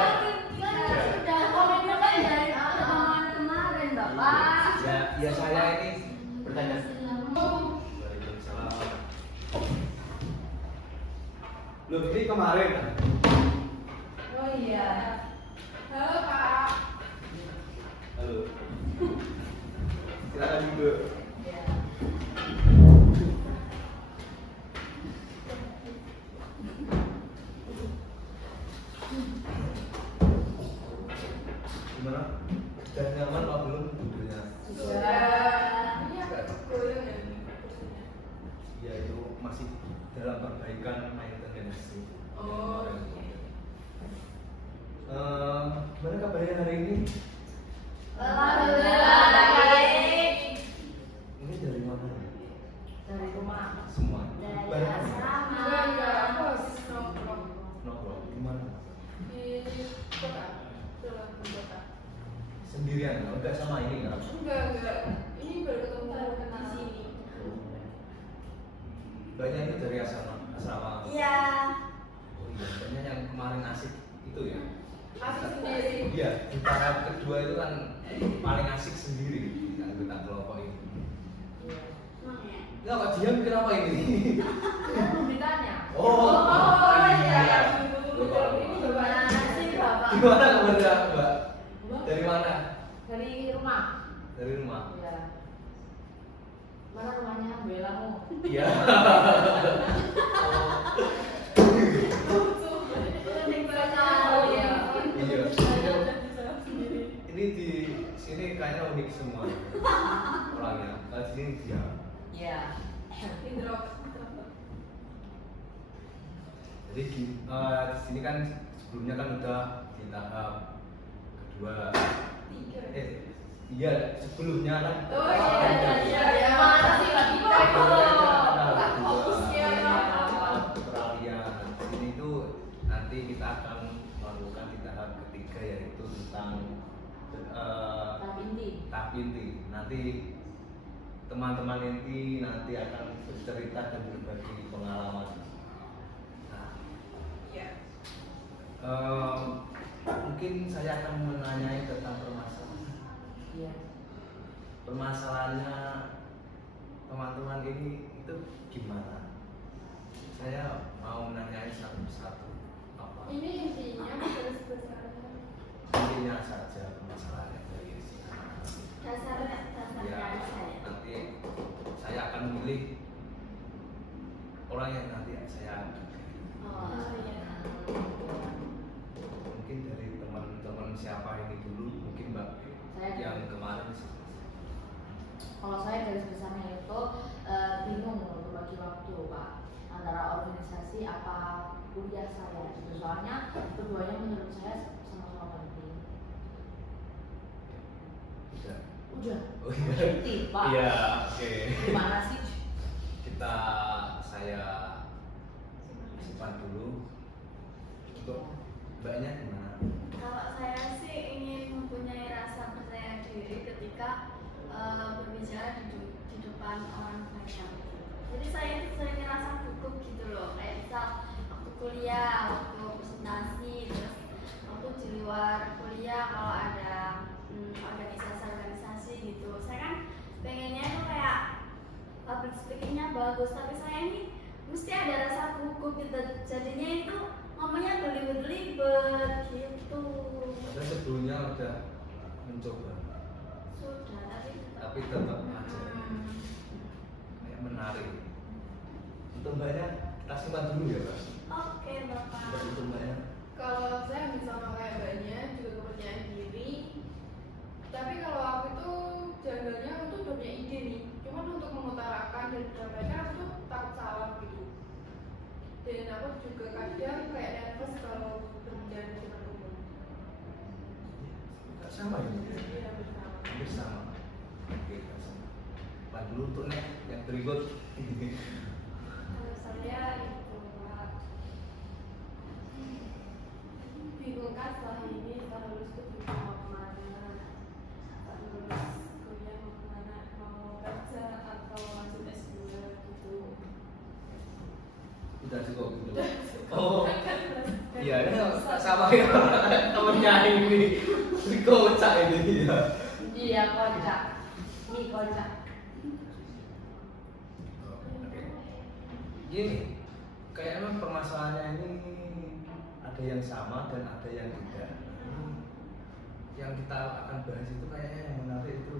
Sudah komitmen kan dari pertemuan kemarin, Bapak. Ya saya ini bertanya. Waalaikumsalam. Loh, ini kemarin. Oh iya. Halo Pak. Halo. Silakan dulu. Gimana? Sudah nyaman apa belum tidurnya? Sudah. Ini agak goyang ya. Ya itu masih dalam perbaikan maintenance. Oh. Gimana kabarnya hari ini? Alhamdulillah baik. Ini dari mana? Dari rumah. Semua. Dari Bareng asrama. Enggak, aku habis nongkrong nongkrong di mana? di kota. Setelah ke kota. Sendirian, enggak sama ini kan? Enggak. Ini baru ketemu di sini. Banyak itu dari asrama. Iya. Oh iya, banyak yang kemarin asik itu ya. Asik sendiri. Iya, di tahap kedua itu kan paling asik sendiri di anggota kelompok ini. Emang ya? Enggak, kok diam kenapa ini? Kan belum ditanya. Oh iya. Lupa. Ini bapaknya. Gimana sih, Bapak? Gimana kabarnya, Mbak? Dari mana? Dari rumah. Dari rumah. Iya. Mana rumahnya? Belamu. Iya. Oh iya. Iya. Ini di sini kayaknya unik semua orangnya. Kalau di sini dia. Iya. Indro. Jadi di sini kan sebelumnya kan udah di tahap kedua. Tiga. Iya sebelumnya kan. Oh iya. Mana sih lagi Fokus ya. Peralihan. Di sini tuh nanti kita akan melakukan di tahap ketiga yaitu tentang Tahap inti. tahap inti. Nanti teman-teman inti nanti akan bercerita dan berbagi pengalaman. Nah, Iya. mungkin saya akan menanyai tentang permasalahan. Iya. Permasalahannya teman-teman ini itu gimana? Saya mau nanyain satu persatu apa Ini intinya garis besarnya. intinya saja permasalahannya dari sekarang. Dasarnya Ya, saya. nanti saya akan memilih orang yang nanti saya Oh, iya. mungkin dari teman-teman siapa ini dulu, mungkin Mbak Saya yang kemarin Kalau saya garis besarnya itu bingung untuk bagi waktu Pak antara organisasi apa kuliah saya gitu. Soalnya keduanya menurut saya sama-sama penting. udah. Udah. Oh iya. Inti Pak. Iya, oke. Gimana sih? Saya simpan dulu. Untuk Mbaknya gimana? Kalau saya sih ingin mempunyai rasa percaya diri ketika berbicara di depan orang banyak. Jadi saya itu sering ngerasa gugup gitu loh. Kayak misal waktu kuliah, waktu presentasi, terus waktu di luar kuliah kalau ada organisasi gitu. Saya kan pengennya itu kayak public speakingnya bagus, tapi saya ini mesti ada rasa gugup gitu. Jadinya itu ngomongnya belibet gitu. Saya sebelumnya udah mencoba, Sudah, tapi tetap aja kayak menarik. Untuk Mbaknya kita simpan dulu ya Pak. Oke, Bapak. Untuk Mbaknya. Kalau saya bisa sama kayak mbaknya juga kepercayaan diri. Tapi kalau aku itu janggalnya aku tuh udah punya ide nih. Cuman untuk mengutarakan dan menyampaikan aku tuh takut salah gitu. Dan aku juga kadang kayak nervous kalau berbicara di depan umum. Sama ini. Iya bersama. Hampir sama. Oke, kita sama. Pak dulu untuk yang berikut. Kalau saya itu Pak, bingung kan setelah ini setelah lulus tuh bingung mau kemana. Setelah lulus kuliah mau kemana, mau kerja atau lanjut S2 gitu. Udah cukup gitu. Oh. Iya, ini sama kayak temennya ini. Kocak ini ya. Iya kocak. Ini kocak. Oke. Gini, kayak emang permasalahannya ini ada yang sama dan ada yang tidak. Yang kita akan bahas itu kayaknya yang menarik itu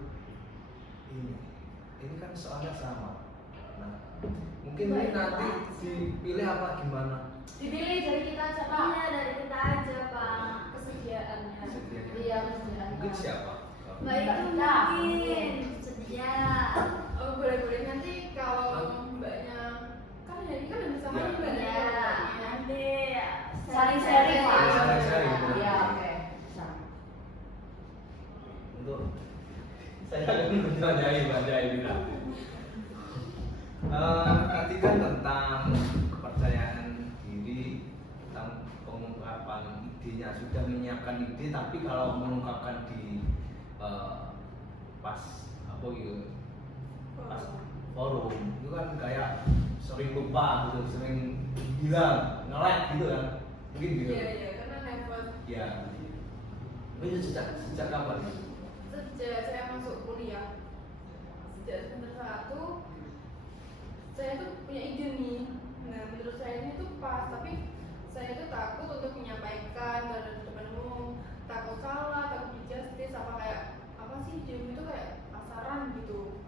ini kan soalnya sama. Nah, mungkin ini nanti dipilih apa gimana? Dipilih dari kita aja Pak. Iya, dari kita aja Pak, kesediaannya. Kesediaannya. Iya kesediaan. Mungkin siapa? Mbak itu Kita. mungkin sedia. Oh boleh-boleh nanti kalau mbaknya kan hari ini kan udah sama Ya. nih mbaknya. Iya, nanti Saling sharing Pak. Iya, saling sharing. Iya oke. Bisa. Untuk saya akan menanyai pada ini nanti. Nanti kan tentang kepercayaan diri, tentang pengungkapan idenya, sudah menyiapkan ide tapi kalau mengungkapkan di pas apa gitu, pas forum itu kan kayak sering lupa gitu, sering bilang nge-lag gitu kan, mungkin gitu. Iya iya karena nervous. Ya. Itu sejak kapan? Sejak saya masuk kuliah, sejak semester 1 saya tuh punya ide nih. Nah menurut saya ini tuh pas, tapi saya tuh takut untuk menyampaikan ke depan umum, takut salah, takut di-justice, apa kayak apa sih ide itu kayak pasaran gitu.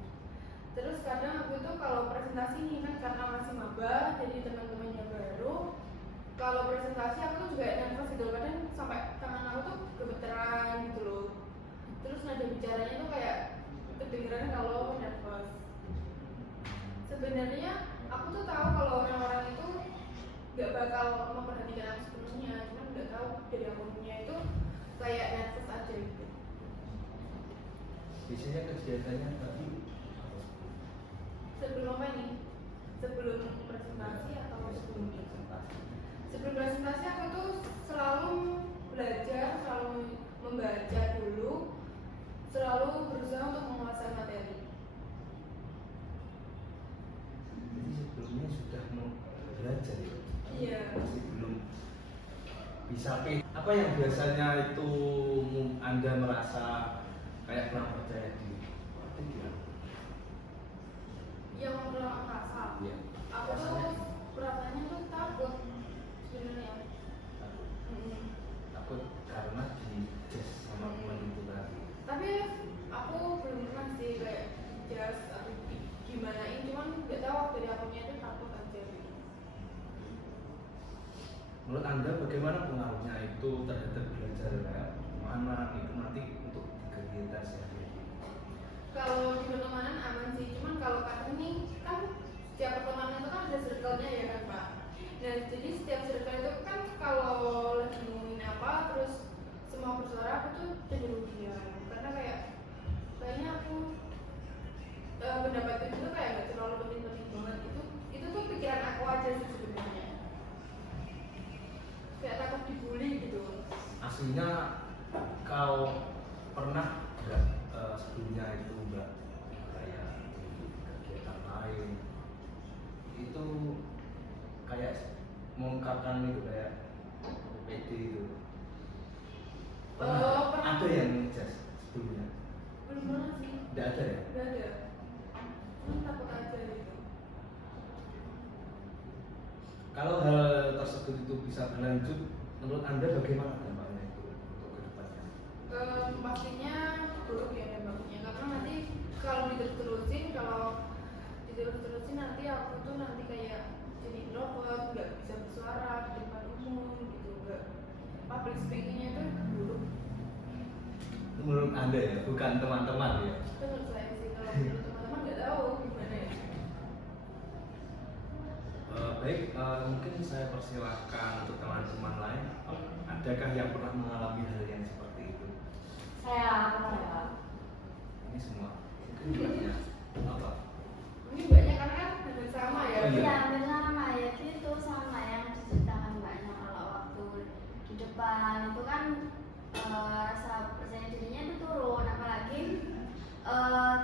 Terus kadang aku tuh kalau presentasi nih kan karena masih maba, jadi teman-temannya baru. Kalau presentasi aku tuh juga nervous gitu, kadang sampai tangan aku tuh gemeteran gitu loh. Terus nada bicaranya tuh kayak kedengeran kalau nervous. Sebenarnya aku tuh tahu kalau orang-orang itu nggak bakal memperhatikan aku sepenuhnya, cuman nggak tahu dari akunya itu kayak nervous aja gitu. Biasanya kegiatannya tadi Sebelum apa nih? Sebelum presentasi atau sebelum presentasi? Sebelum presentasi aku tuh selalu belajar, selalu membaca dulu, selalu berusaha untuk menguasai materi. jadi sebelumnya sudah mau belajar ya? Iya. Masih belum bisa apa yang biasanya itu Anda merasa kayak kurang percaya diri? Apa itu ya? yang pulang angkasa. Iya. Aku tuh perasaannya tuh takut sebenarnya. Takut karena dijudge sama teman itu tadi. Tapi aku belum pernah sih kayak just atau gimanain, cuman nggak tahu waktu di akunya itu takut aja gitu. Menurut Anda bagaimana pengaruhnya itu terhadap belajar kayak mana itu nanti untuk kegiatan sehari-hari? Kalau di pertemanan aman sih, cuman kalau kan ini kan setiap pertemanan itu kan ada circle-nya ya kan Pak. Dan jadi setiap circle itu kan kalau lagi ngomongin apa terus semua bersuara aku tuh cenderung diam karena kayaknya aku pendapatku itu kayak nggak terlalu penting-penting banget. Itu tuh pikiran aku aja sih sebenarnya. Kayak takut dibully gitu. Aslinya kau pernah nggak sebelumnya itu nggak kayak di kegiatan lain itu kayak mengungkapkan itu kayak PD itu pernah Pernah. ada yang ngejudge sebelumnya? Belum pernah sih. Nggak ada ya? Nggak ada. Cuman takut aja gitu. Kalau hal tersebut itu bisa berlanjut, menurut Anda bagaimana dampaknya itu untuk kedepannya? Pastinya buruk ya dampaknya karena nanti kalau diterus-terusin nanti aku tuh nanti kayak jadi introvert, nggak bisa bersuara di depan umum gitu, nggak public speakingnya itu buruk. Menurut Anda ya, bukan teman-teman ya? Itu menurut saya sih, kalau menurut teman-teman nggak tahu gimana ya. Baik, mungkin saya persilahkan untuk teman-teman lain. Adakah yang pernah mengalami hal yang seperti itu? Saya pernah ya Pak. Ini semua mungkin banyak apa? Ini banyak karena kan hampir sama ya. Oh, iya. Iya, hampir sama ya gitu, sama yang diceritakan mbaknya. Kalau waktu di depan itu kan rasa percaya dirinya itu turun, apalagi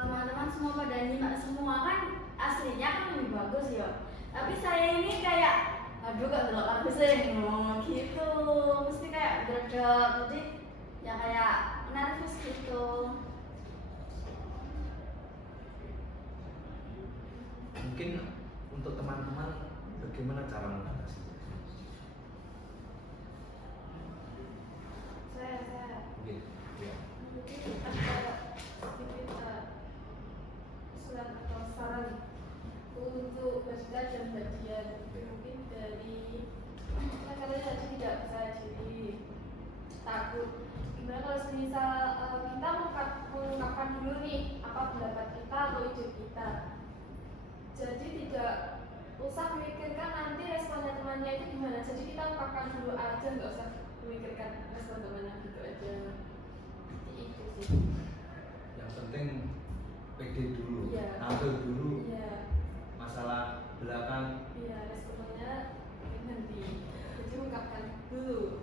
teman-teman semua pada nyimak semua kan, aslinya kan lebih bagus ya. Tapi saya ini kayak aduh gak delok aku sih ngomong gitu, mesti kayak berdek, jadi ya kayak nervous gitu. Mungkin untuk teman-teman bagaimana cara mengatasinya? Saya Mungkin, ya. mungkin ada sedikit usulan atau saran untuk belajar dan bagian mungkin dari kan kalian tadi tidak bisa jadi takut. Gimana kalau semisal kita mengungkapkan dulu nih apa pendapat kita atau ide kita, jadi tidak usah memikirkan nanti responnya temannya itu gimana, jadi kita ungkapkan dulu aja, nggak usah memikirkan respon temannya gitu aja. Seperti itu sih. Yang penting pede dulu, Iya. ambil dulu. Iya. Masalah belakang Iya, responnya nanti. Jadi ungkapkan dulu.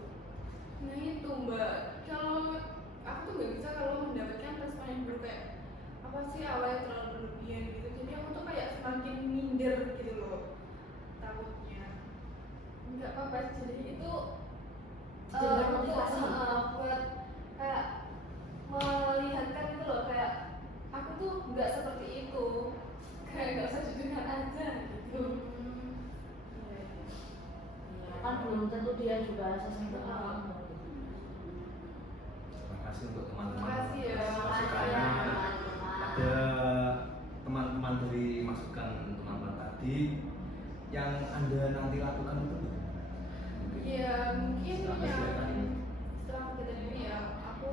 Nah itu Mbak, kalau aku tuh nggak bisa kalau mendapatkan respon yang buruk kayak apa sih awalnya terlalu berlebihan gitu. Jadi aku tuh kayak semakin minder gitu loh. Takutnya. Nggak apa-apa, jadi itu Jadi untuk motivasi. buat kayak melihatkan gitu loh, kayak aku tuh nggak seperti itu. Kayak nggak usah didengar aja gitu. Kan belum tentu dia juga sesuatu kamu. terima kasih untuk teman-teman. Terima kasih ya. Masukannya. Ada teman-teman dari masukan teman-teman tadi yang Anda nanti lakukan itu bagaimana? Mungkin Iya, mungkin setelah ya kegiatan ini. setelah kegiatan ini ya aku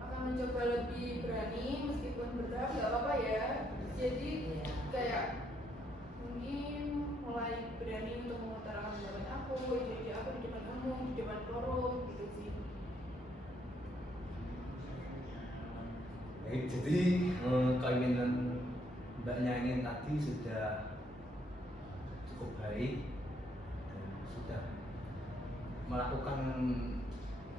akan mencoba lebih berani meskipun bertahap, nggak apa-apa ya. Jadi kayak mungkin mulai berani untuk mengutarakan pendapat aku, ide aku di depan umum, di depan forum gitu sih. Baik, jadi keinginan mbaknya ini tadi sudah cukup baik dan sudah melakukan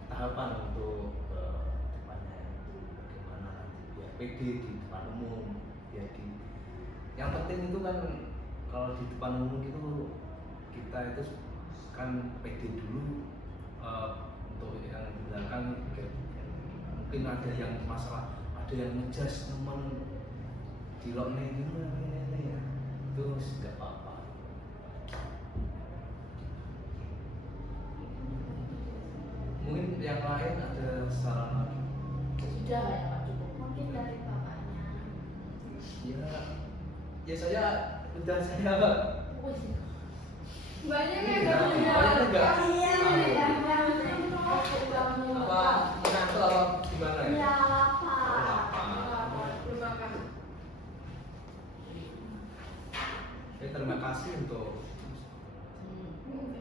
tahapan untuk depannya itu bagaimana nanti biar PD di depan umum, biar di yang penting itu kan kalau di depan umum itu kita itu kan PD dulu, untuk yang di belakang mungkin ada yang masalah, ada yang ngejudge teman cilok nih ya itu sudah apa. Mungkin yang lain ada saran lagi. Sudah lah ya Pak, cukup. Mungkin dari bapaknya. Ya saya udah saya Wih, Banyak ya Iya, gak punya. banyak nggak? Iya, iya. apa mengantuk apa gimana ya? Iya, Pak. Belum makan. Terima kasih untuk hmm.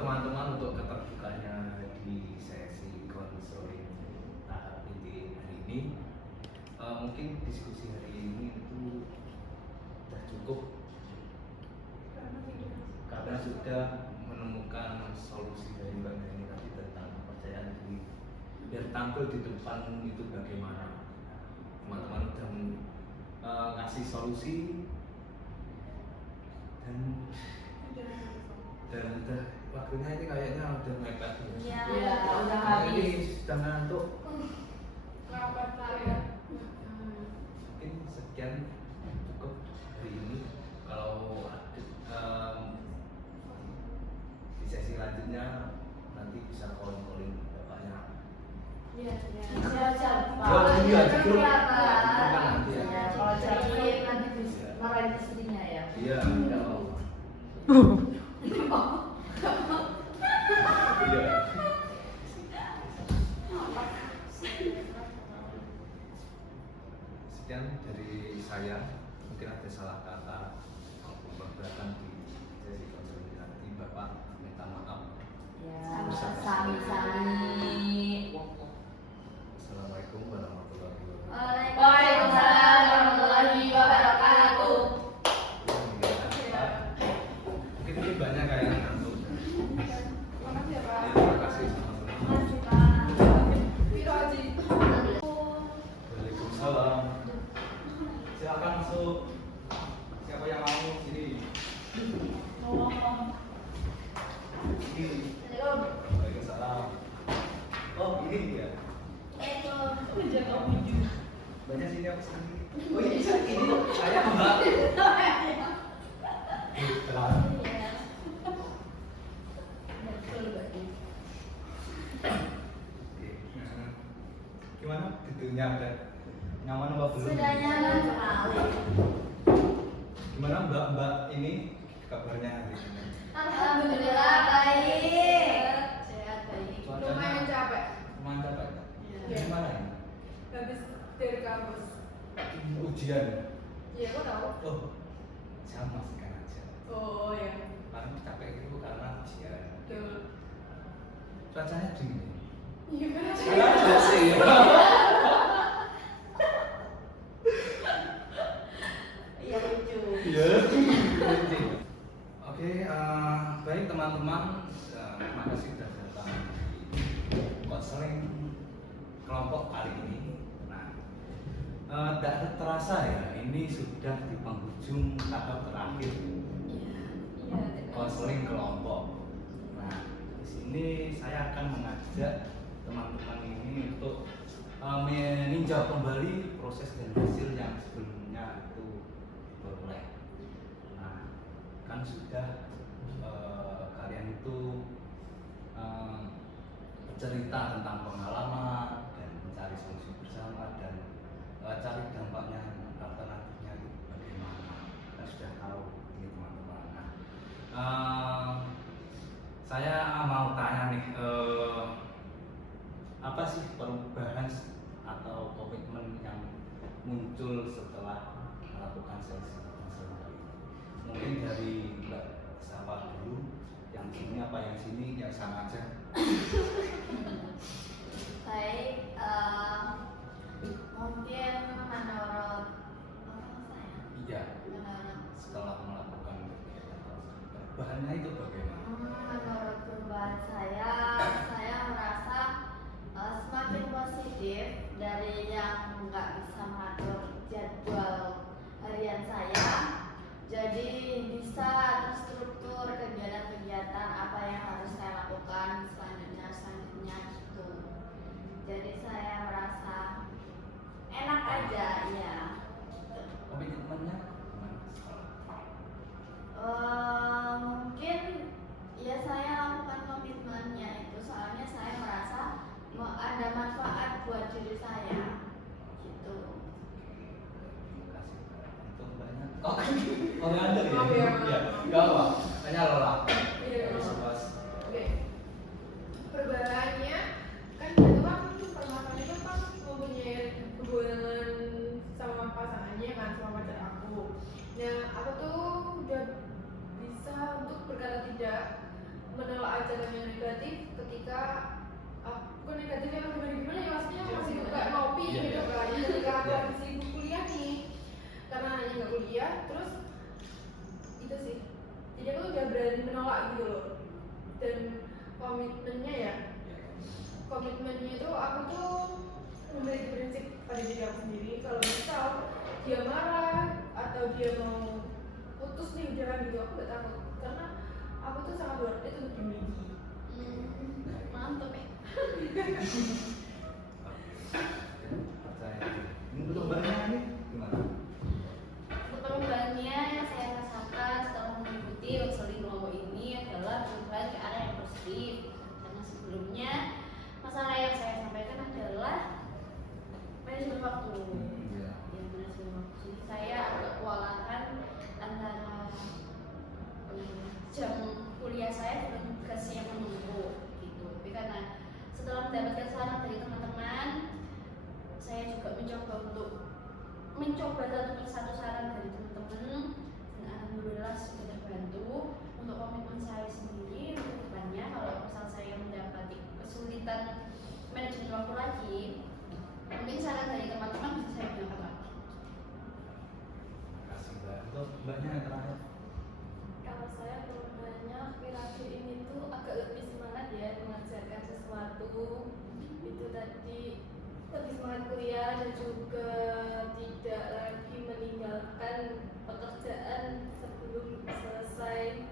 teman-teman untuk keterbukaannya di sesi konseling tahap inti hari ini. Mungkin diskusi hari ini itu sudah cukup karena sudah menemukan solusi dari Mbak Neni tadi tentang kepercayaan diri. Biar tampil di depan itu bagaimana. Teman-teman sudah ngasih solusi dan udah waktunya ini kayaknya udah mepet ya. Iya. Iya, udah Nah, habis. ini sudah ngantuk. Lapar saya. Mungkin sekian cukup hari ini. Kalau di sesi selanjutnya nanti bisa calling bapaknya. Iya, iya. Siap-siap, Pak. Oh, iya, di grup. Iya, Di grup kan nanti ya. Ya, kalau cari nanti marahin istrinya ya. Iya, ya Allah. Iya. Sekian dari saya. Mungkin ada salah kata maupun perbuatan di sesi konseling nanti Bapak minta maaf. Ya, sami-sami. Assalamualaikum warahmatullahi wabarakatuh. Waalaikumsalam warahmatullahi wabarakatuh. Mungkin ini banyak kayak ngantuk. Makasih ya Pak. Terima kasih sama-sama. Makasih, Pak. Piro Haji. Waalaikumsalam. Silakan masuk. Siapa yang mau sini? Ini. Waalaikumsalam. Oh ini dia. Banyak sini aku sini. Oh ini saya Mbak. Terang. Oke. Gimana? Tidurnya udah nyaman apa belum? Sudah nyaman sekali. Gimana Mbak ini kabarnya hari ini? Alhamdulillah baik. Sehat baik. Lumayan capek. Lumayan capek. Iya. Gimana ini? Habis dari kampus. Ujian. Iya, kok tahu? Oh, sama sih kan aja. Oh ya. Paling capek itu karena ujian. Betul. Cuacanya dingin. Iya kan? Iya sih. Iya lucu. Iya. Oke, baik teman-teman, terima kasih sudah datang di konseling kelompok kali ini. Nah, tidak terasa ya, ini sudah di penghujung tahap terakhir konseling kelompok. Nah, di sini saya akan mengajak teman-teman ini untuk meninjau kembali proses dan hasil yang sebelumnya itu diperoleh. Nah, kan sudah kalian itu bercerita tentang pengalaman dan mencari solusi bersama dan cari dampaknya alternatifnya itu bagaimana. Kita sudah tahu ini teman-teman. Nah, saya mau tanya nih, apa sih perubahan atau komitmen yang muncul setelah melakukan sesi konseling kali ini? Mungkin dari Mbak siapa dulu, yang sini apa yang sini, yang sama aja. Baik, mungkin menurut saya, Iya, menurut setelah melakukan kegiatan konseling, perubahannya itu bagaimana? menurut perubahan saya merasa semakin positif dari yang nggak bisa mengatur jadwal harian saya, jadi bisa terstruktur kegiatan-kegiatan apa yang harus saya lakukan selanjutnya gitu. Jadi saya merasa enak aja ya. iya. Ya, nggak apa. Hanya lelah. Iya. Pas. Oke. Perbedaannya kan itu kan permasalahan itu kan mempunyai hubungan sama pasangannya kan, sama pacar aku. Nah, aku tuh udah bisa untuk berkata tidak, menolak ajaran yang negatif ketika bukan negatif yang gimana ya, maksudnya masih buka ngopi Iya, gitu iya. kan, ketika aku Iya. lagi sibuk kuliah nih, karena hanya nggak kuliah, terus itu sih, jadi aku udah berani menolak gitu loh. Dan komitmennya ya, komitmennya itu aku tuh memiliki prinsip pada diri aku sendiri, kalau misal dia marah atau dia mau putus nih udahan gitu, aku gak takut karena aku tuh sangat worth it untuk dimiliki. Mantap ya. Percaya. Ini untuk mbaknya ini gimana? Perubahannya yang saya rasakan setelah mengikuti konseling kelompok ini adalah perubahan ke arah yang positif. Karena sebelumnya masalah yang saya sampaikan adalah manajemen waktu. Iya. Ya, manajemen waktu. Jadi saya agak kewalahan antara jam kuliah saya dengan tugas yang menumpuk gitu. Tapi karena setelah mendapatkan saran dari teman-teman, saya juga mencoba satu persatu saran dari teman-teman, dan alhamdulillah sudah terbantu untuk komitmen saya sendiri untuk depannya. Kalau misal saya mendapati kesulitan manajemen waktu lagi, mungkin saran dari teman-teman bisa saya gunakan lagi. Terima kasih mbak. Untuk mbaknya yang terakhir. Kalau saya perubahannya akhir-akhir ini tuh agak lebih semangat ya mengerjakan sesuatu, itu tadi lebih semangat kuliah dan juga tidak lagi meninggalkan pekerjaan sebelum selesai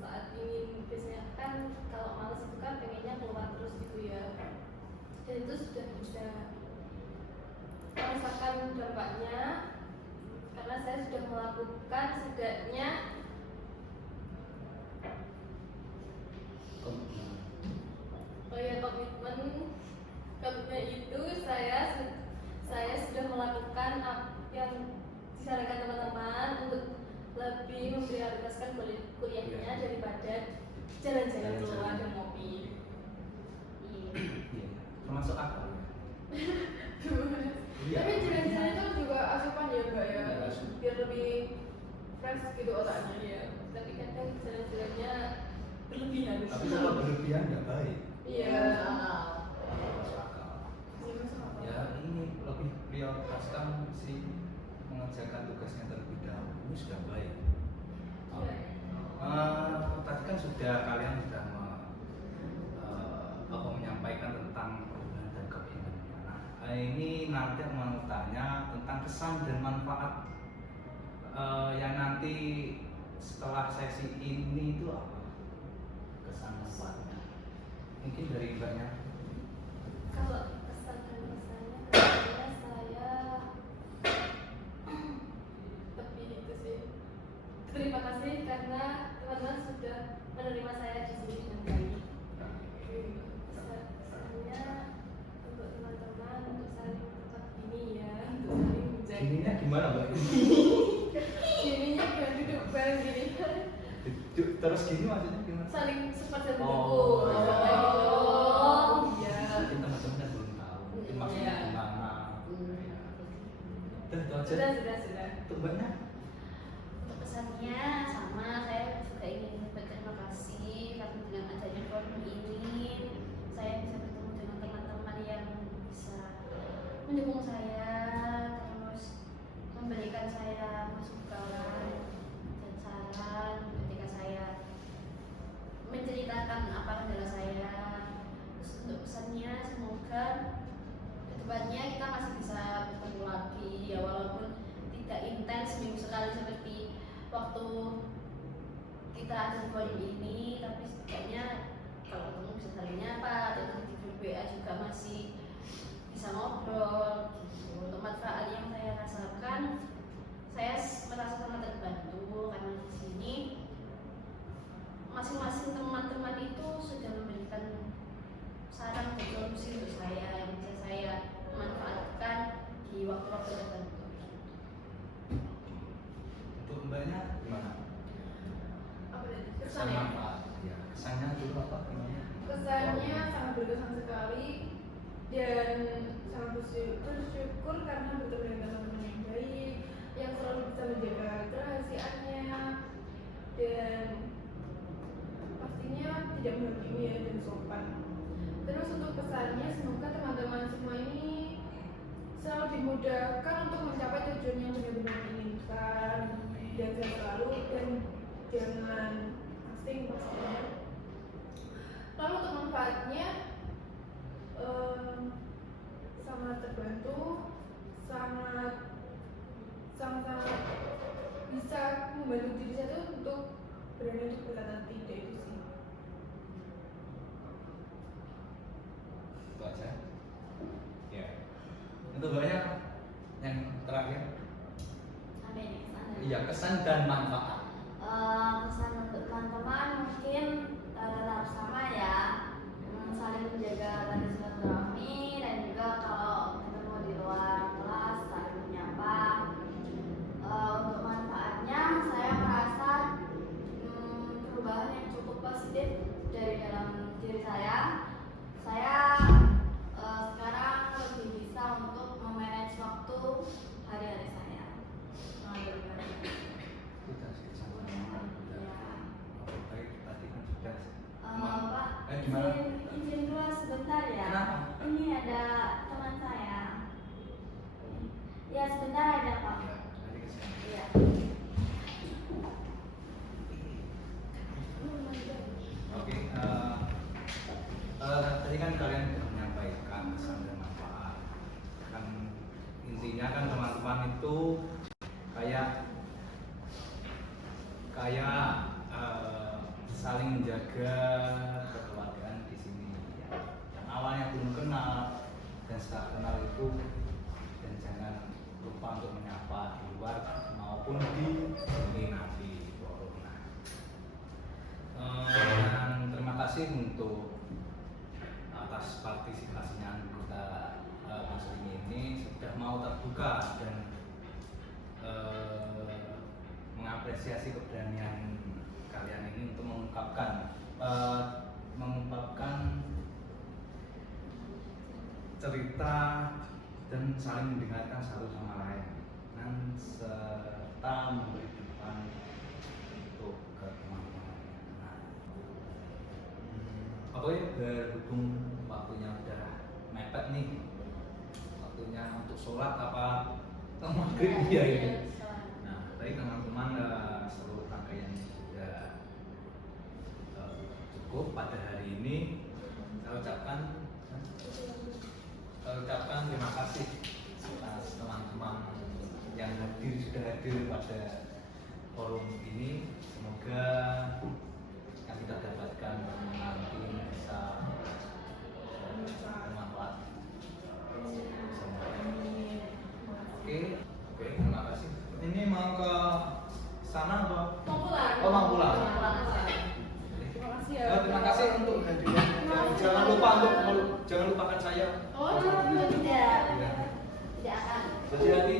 saat ini. Biasanya kan kalau males itu kan pengennya keluar terus gitu ya, dan itu sudah bisa merasakan dampaknya karena saya sudah melakukan setidaknya komitmen itu saya sudah melakukan apa yang disarankan teman-teman untuk lebih memprioritaskan kuliahnya daripada jalan-jalan keluar dan ngopi. Iya. Termasuk akal. Iya. Tapi jalan-jalan itu juga asupan ya mbak ya, Iya, asupan. biar lebih fresh gitu otaknya ya. Tapi kadang jalan-jalannya berlebihan. Tapi kalau berlebihan nggak baik. Iya. Masuk akal. Iya, masuk akal. Ya ini lebih prioritaskan si mengerjakan tugasnya terlebih dahulu, ini sudah baik. Oke. Tadi kan kalian sudah menyampaikan tentang perubahan dan keinginannya. Nah, ini nanti aku mau tanya tentang kesan dan manfaat yang nanti setelah sesi ini itu apa? Kesan manfaatnya. Mungkin dari mbaknya. Kalau kesan dan kesannya kesannya saya lebih itu sih, terima kasih karena teman-teman sudah menerima saya di sini dengan baik. Kesannya untuk teman-teman untuk saling tetap gini ya, untuk saling menjaga. Ininya gimana mbak? Gininya kayak duduk bareng gini, Terus gini maksudnya gimana? saling support dan Oh, mendukung. iya. Iya. Mungkin teman-teman kan belum tahu. Mungkin maksudnya Iya. gimana? Udah itu aja. Sudah. Untuk mbaknya? Untuk pesannya sama, saya juga ingin berterima kasih karena dengan adanya forum ini saya bisa bertemu dengan teman-teman yang bisa mendukung saya, terus memberikan saya masukan dan saran ketika saya menceritakan apa kendala saya. Terus untuk pesannya semoga kedepannya kita masih bisa bertemu lagi ya, walaupun tidak intens minggu sekali seperti waktu kita ada di forum ini, tapi setidaknya kalau ketemu bisa saling nyapa, dan di grup WA juga masih bisa ngobrol gitu. Untuk manfaat yang saya rasakan, saya merasa sangat terbantu karena di sini masing-masing teman-teman itu sudah memberikan saran dan solusi untuk saya yang bisa saya manfaatkan di waktu-waktu tertentu. Untuk mbaknya gimana? kesan manfaat. Ya, kesannya dulu apa gimana? Kesannya sangat berkesan sekali dan sangat bersyukur karena bertemu dengan teman-teman yang baik yang selalu bisa menjaga kerahasiaannya dan pastinya tidak menghakimi ya dan sopan. Terus untuk pesannya semoga teman-teman semua ini selalu dimudahkan untuk mencapai tujuan yang benar-benar diinginkan dan sehat selalu dan jangan asing pastinya. Lalu untuk manfaatnya sangat terbantu, sangat bisa membantu diri saya tuh untuk berani untuk berkata tidak itu sih. Itu aja. Ya. Untuk banyak yang terakhir. Apa ini kesan? Iya, kesan dan manfaat. Kesan untuk teman-teman mungkin tetap sama ya, saling menjaga tali silaturahmi dan juga kalau ketemu di luar kelas saling menyapa. Untuk manfaatnya saya merasa perubahan yang cukup positif dari dalam diri saya. Saya sekarang lebih bisa untuk memanage waktu hari-hari saya. Sudah sih sama Ya. baik tadi kan sudah. Pak, Gimana? izin keluar sebentar ya. Kenapa? Ini ada teman saya. Ya sebentar aja Pak. Ya, tadi kesana. Iya. Oke, tadi kan kalian sudah menyampaikan kesan dan manfaat. Kan intinya kan teman-teman itu kayak saling menjaga kekeluargaan di sini. Ya. Yang awalnya belum kenal dan setelah kenal itu dan jangan lupa untuk menyapa di luar maupun di sini nanti di forum. Dan terima kasih untuk atas partisipasinya anggota Masling ini sudah mau terbuka dan mengapresiasi keberanian kalian ini untuk mengungkapkan cerita dan saling mendengarkan satu sama lain dan serta memberi dukungan untuk ke teman-teman. Oke, berhubung waktunya udah mepet nih, waktunya untuk sholat apa maghrib ya ini. Nah, baik teman-teman, seluruh rangkaian sudah cukup pada hari ini. Saya ucapkan terima kasih atas teman-teman yang sudah hadir pada forum ini. Semoga yang kita dapatkan nanti bisa bermanfaat. Oke, terima kasih. Ini mau ke sana apa? Mau pulang. Oh, mau pulang. Terima kasih ya. Terima kasih untuk hadirnya. Jangan lupakan saya. Oh, tidak. Tidak akan. Hati-hati.